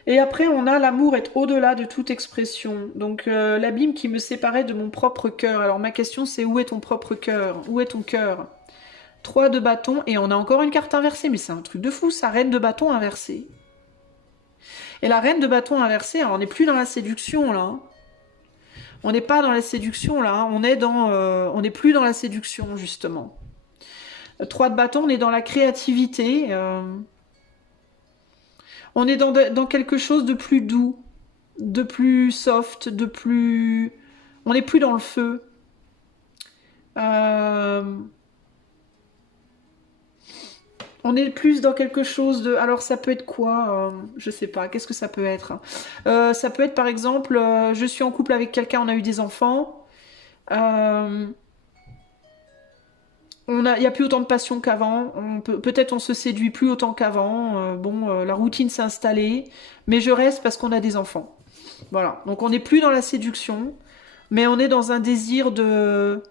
Et après, on a l'amour est au-delà de toute expression. Donc, l'abîme qui me séparait de mon propre cœur. Alors, ma question, c'est où est ton propre cœur? Où est ton cœur? 3 de bâton, et on a encore une carte inversée, mais c'est un truc de fou, ça, reine de bâton inversée. Et la reine de bâton inversée, alors, on n'est plus dans la séduction, là, hein. On n'est pas dans la séduction, là, hein. On n'est plus dans la séduction, justement. 3 de bâton, on est dans la créativité. On est dans quelque chose de plus doux, de plus soft, de plus... On n'est plus dans le feu. Euh, On est plus dans quelque chose de... Alors ça peut être quoi? Je sais pas. Qu'est-ce que ça peut être? Ça peut être par exemple, je suis en couple avec quelqu'un, on a eu des enfants. Euh, il y a plus autant de passion qu'avant. Peut-être on se séduit plus autant qu'avant. Bon, la routine s'est installée, mais je reste parce qu'on a des enfants. Voilà. Donc on n'est plus dans la séduction, mais on est dans un désir de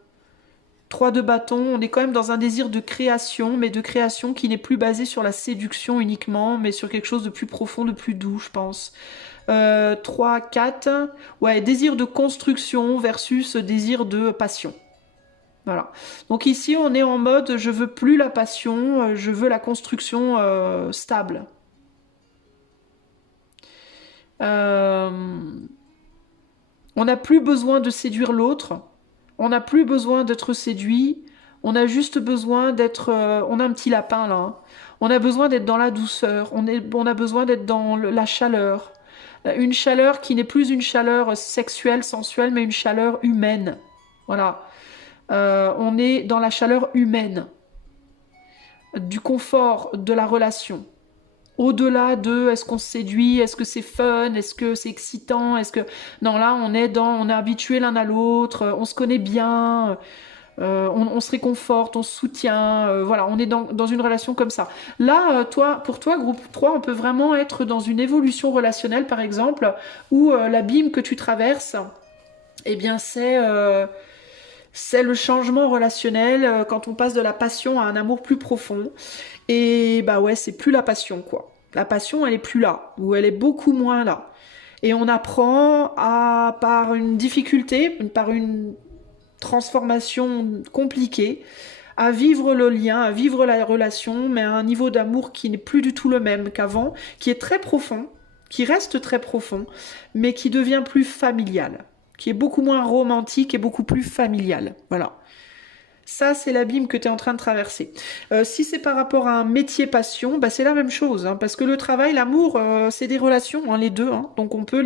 3 de bâton. On est quand même dans un désir de création, mais de création qui n'est plus basé sur la séduction uniquement, mais sur quelque chose de plus profond, de plus doux, je pense. 3, 4. Ouais, désir de construction versus désir de passion. Voilà. Donc ici, on est en mode je veux plus la passion, je veux la construction stable. Euh, on n'a plus besoin de séduire l'autre, on n'a plus besoin d'être séduit, on a juste besoin d'être... on a un petit lapin là, hein. On a besoin d'être dans la douceur, on a besoin d'être dans la chaleur. Une chaleur qui n'est plus une chaleur sexuelle, sensuelle, mais une chaleur humaine. Voilà. On est dans la chaleur humaine. du confort de la relation. Au-delà de est-ce qu'on se séduit, est-ce que c'est fun, est-ce que c'est excitant, est-ce que... Non, là, on est habitué l'un à l'autre, on se connaît bien, on se réconforte, on se soutient, voilà, on est dans une relation comme ça. Là, pour toi, groupe 3, on peut vraiment être dans une évolution relationnelle, par exemple, où l'abîme que tu traverses, eh bien, c'est le changement relationnel quand on passe de la passion à un amour plus profond. Et bah ouais, c'est plus la passion, quoi. La passion, elle est plus là, ou elle est beaucoup moins là. Et on apprend par une difficulté, par une transformation compliquée, à vivre le lien, à vivre la relation, mais à un niveau d'amour qui n'est plus du tout le même qu'avant, qui est très profond, qui reste très profond, mais qui devient plus familial, qui est beaucoup moins romantique et beaucoup plus familial. Voilà. Ça, c'est l'abîme que tu es en train de traverser. Si c'est par rapport à un métier passion, bah, c'est la même chose. Hein, parce que le travail, l'amour, c'est des relations, hein, les deux. Hein, donc on peut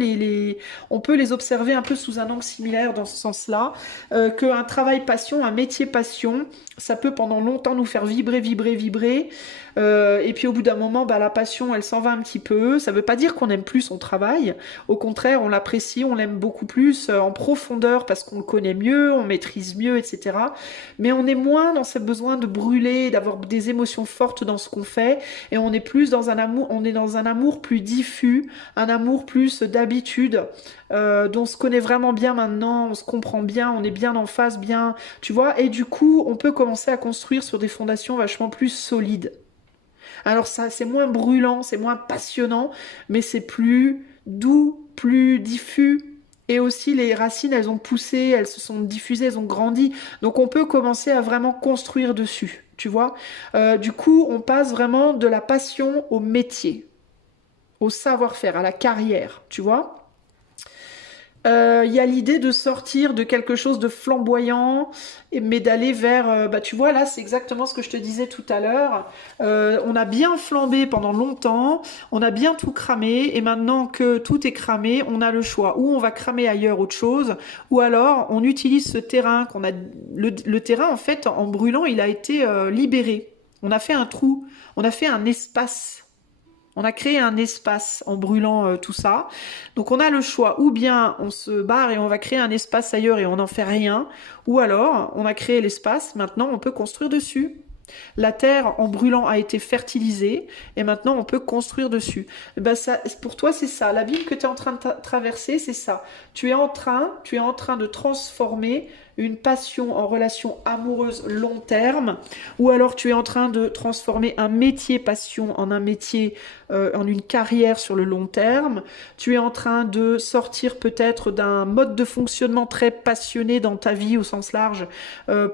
on peut les observer un peu sous un angle similaire dans ce sens-là. Qu'un travail passion, un métier passion, ça peut pendant longtemps nous faire vibrer, vibrer, vibrer. Et puis au bout d'un moment, bah, la passion, elle s'en va un petit peu. Ça ne veut pas dire qu'on n'aime plus son travail. Au contraire, on l'apprécie, on l'aime beaucoup plus en profondeur parce qu'on le connaît mieux, on maîtrise mieux, etc. Mais on est moins dans ce besoin de brûler, d'avoir des émotions fortes dans ce qu'on fait. Et on est plus dans un amour, on est dans un amour plus diffus, un amour plus d'habitude, dont on se connaît vraiment bien maintenant, on se comprend bien, on est bien en face, bien, tu vois. Et du coup, on peut commencer à construire sur des fondations vachement plus solides. Alors ça, c'est moins brûlant, c'est moins passionnant, mais c'est plus doux, plus diffus. Et aussi, les racines, elles ont poussé, elles se sont diffusées, elles ont grandi. Donc on peut commencer à vraiment construire dessus, tu vois. Du coup, on passe vraiment de la passion au métier, au savoir-faire, à la carrière, tu vois. Y a l'idée de sortir de quelque chose de flamboyant, mais d'aller vers, bah tu vois là c'est exactement ce que je te disais tout à l'heure. On a bien flambé pendant longtemps, on a bien tout cramé, et maintenant que tout est cramé, on a le choix. Ou on va cramer ailleurs autre chose, ou alors on utilise ce terrain qu'on a. Le terrain en fait en brûlant il a été libéré. On a fait un trou, on a fait un espace. On a créé un espace en brûlant tout ça. Donc on a le choix, ou bien on se barre et on va créer un espace ailleurs et on n'en fait rien, ou alors on a créé l'espace, maintenant on peut construire dessus. La terre en brûlant a été fertilisée et maintenant on peut construire dessus. Et ben ça, pour toi c'est ça, la ville que tu es en train de traverser c'est ça. Tu es en train de transformer une passion en relation amoureuse long terme, ou alors tu es en train de transformer un métier passion en un métier, en une carrière sur le long terme. Tu es en train de sortir peut-être d'un mode de fonctionnement très passionné dans ta vie au sens large,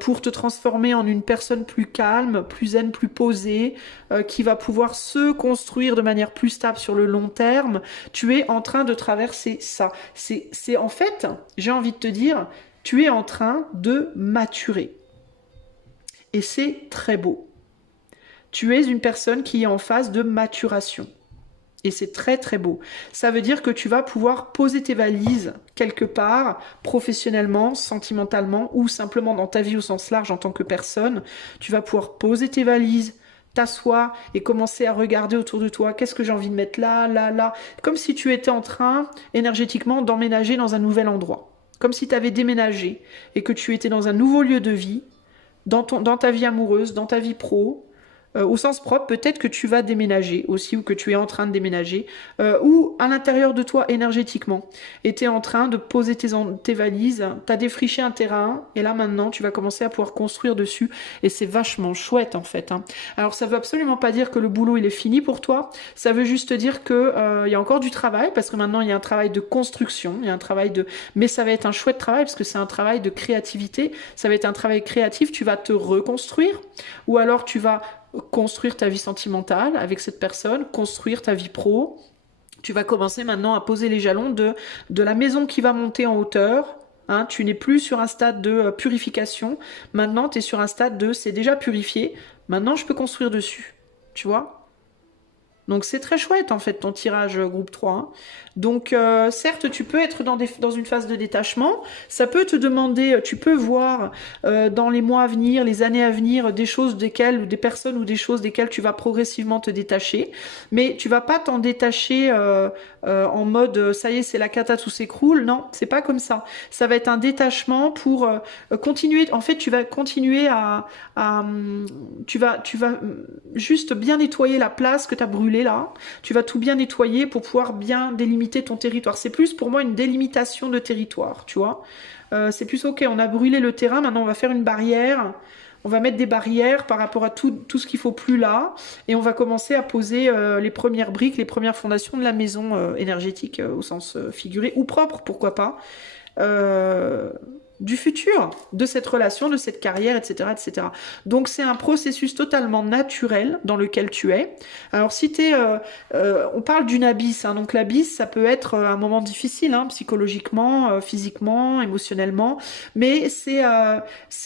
pour te transformer en une personne plus calme, plus zen, plus posée, qui va pouvoir se construire de manière plus stable sur le long terme. Tu es en train de traverser ça. C'est en fait, j'ai envie de te dire, tu es en train de maturer. Et c'est très beau. Tu es une personne qui est en phase de maturation. Et c'est très très beau. Ça veut dire que tu vas pouvoir poser tes valises quelque part, professionnellement, sentimentalement, ou simplement dans ta vie au sens large en tant que personne. Tu vas pouvoir poser tes valises, t'asseoir et commencer à regarder autour de toi. Qu'est-ce que j'ai envie de mettre là, là, là. Comme si tu étais en train, énergétiquement, d'emménager dans un nouvel endroit. Comme si tu avais déménagé et que tu étais dans un nouveau lieu de vie, dans ta vie amoureuse, dans ta vie pro. Au sens propre, peut-être que tu vas déménager aussi, ou que tu es en train de déménager, ou à l'intérieur de toi énergétiquement. Et tu es en train de poser tes valises, tu as défriché un terrain, et là maintenant tu vas commencer à pouvoir construire dessus, et c'est vachement chouette en fait. Hein. Alors ça veut absolument pas dire que le boulot il est fini pour toi, ça veut juste dire que y a encore du travail, parce que maintenant il y a un travail de construction, il y a un travail de... Mais ça va être un chouette travail, parce que c'est un travail de créativité, ça va être un travail créatif, tu vas te reconstruire, ou alors tu vas construire ta vie sentimentale avec cette personne, construire ta vie pro. Tu vas commencer maintenant à poser les jalons de la maison qui va monter en hauteur. Hein, tu n'es plus sur un stade de purification. Maintenant, tu es sur un stade de c'est déjà purifié. Maintenant, je peux construire dessus. Tu vois ? Donc c'est très chouette en fait ton tirage groupe 3, hein. Donc certes tu peux être dans une phase de détachement, ça peut te demander, tu peux voir dans les mois à venir, les années à venir, des choses desquelles, ou des personnes ou des choses desquelles tu vas progressivement te détacher, mais tu vas pas t'en détacher en mode ça y est c'est la cata tout s'écroule, non, c'est pas comme ça. Ça va être un détachement pour continuer, en fait tu vas continuer tu vas juste bien nettoyer la place que tu as brûlée là, tu vas tout bien nettoyer pour pouvoir bien délimiter ton territoire. C'est plus pour moi une délimitation de territoire, tu vois. C'est plus ok, on a brûlé le terrain, maintenant on va faire une barrière, on va mettre des barrières par rapport à tout ce qu'il faut plus là, et on va commencer à poser les premières briques, les premières fondations de la maison énergétique au sens figuré, ou propre, pourquoi pas. Du futur, de cette relation, de cette carrière, etc. etc. Donc c'est un processus totalement naturel dans lequel tu es. Alors si tu es... on parle d'une abysse, hein, donc l'abysse, ça peut être un moment difficile, hein, psychologiquement, physiquement, émotionnellement, mais c'est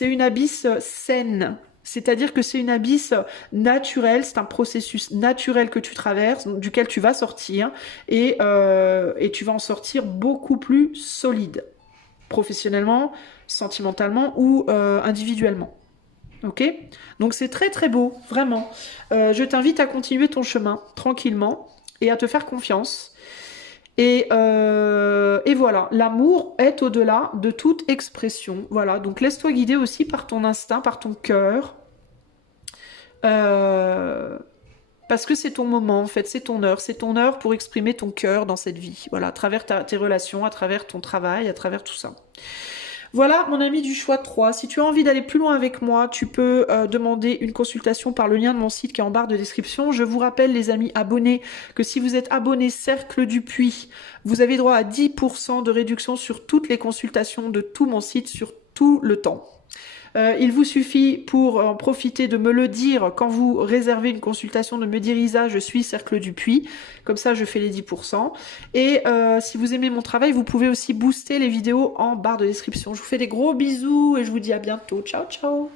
une abysse saine. C'est-à-dire que c'est une abysse naturelle, c'est un processus naturel que tu traverses, duquel tu vas sortir, et tu vas en sortir beaucoup plus solide, professionnellement, sentimentalement ou individuellement. Ok? Donc c'est très très beau, vraiment. Je t'invite à continuer ton chemin tranquillement et à te faire confiance. Et voilà, l'amour est au-delà de toute expression. Voilà, donc laisse-toi guider aussi par ton instinct, par ton cœur. Parce que c'est ton moment, en fait, c'est ton heure pour exprimer ton cœur dans cette vie. Voilà, à travers tes relations, à travers ton travail, à travers tout ça. Voilà, mon ami du choix 3. Si tu as envie d'aller plus loin avec moi, tu peux demander une consultation par le lien de mon site qui est en barre de description. Je vous rappelle, les amis abonnés, que si vous êtes abonné Cercle du Puits, vous avez droit à 10% de réduction sur toutes les consultations de tout mon site, sur tout le temps. Il vous suffit pour en profiter de me le dire quand vous réservez une consultation, de me dire Isa, je suis Cercle du Puits. Comme ça, je fais les 10%. Et si vous aimez mon travail, vous pouvez aussi booster les vidéos en barre de description. Je vous fais des gros bisous et je vous dis à bientôt. Ciao, ciao!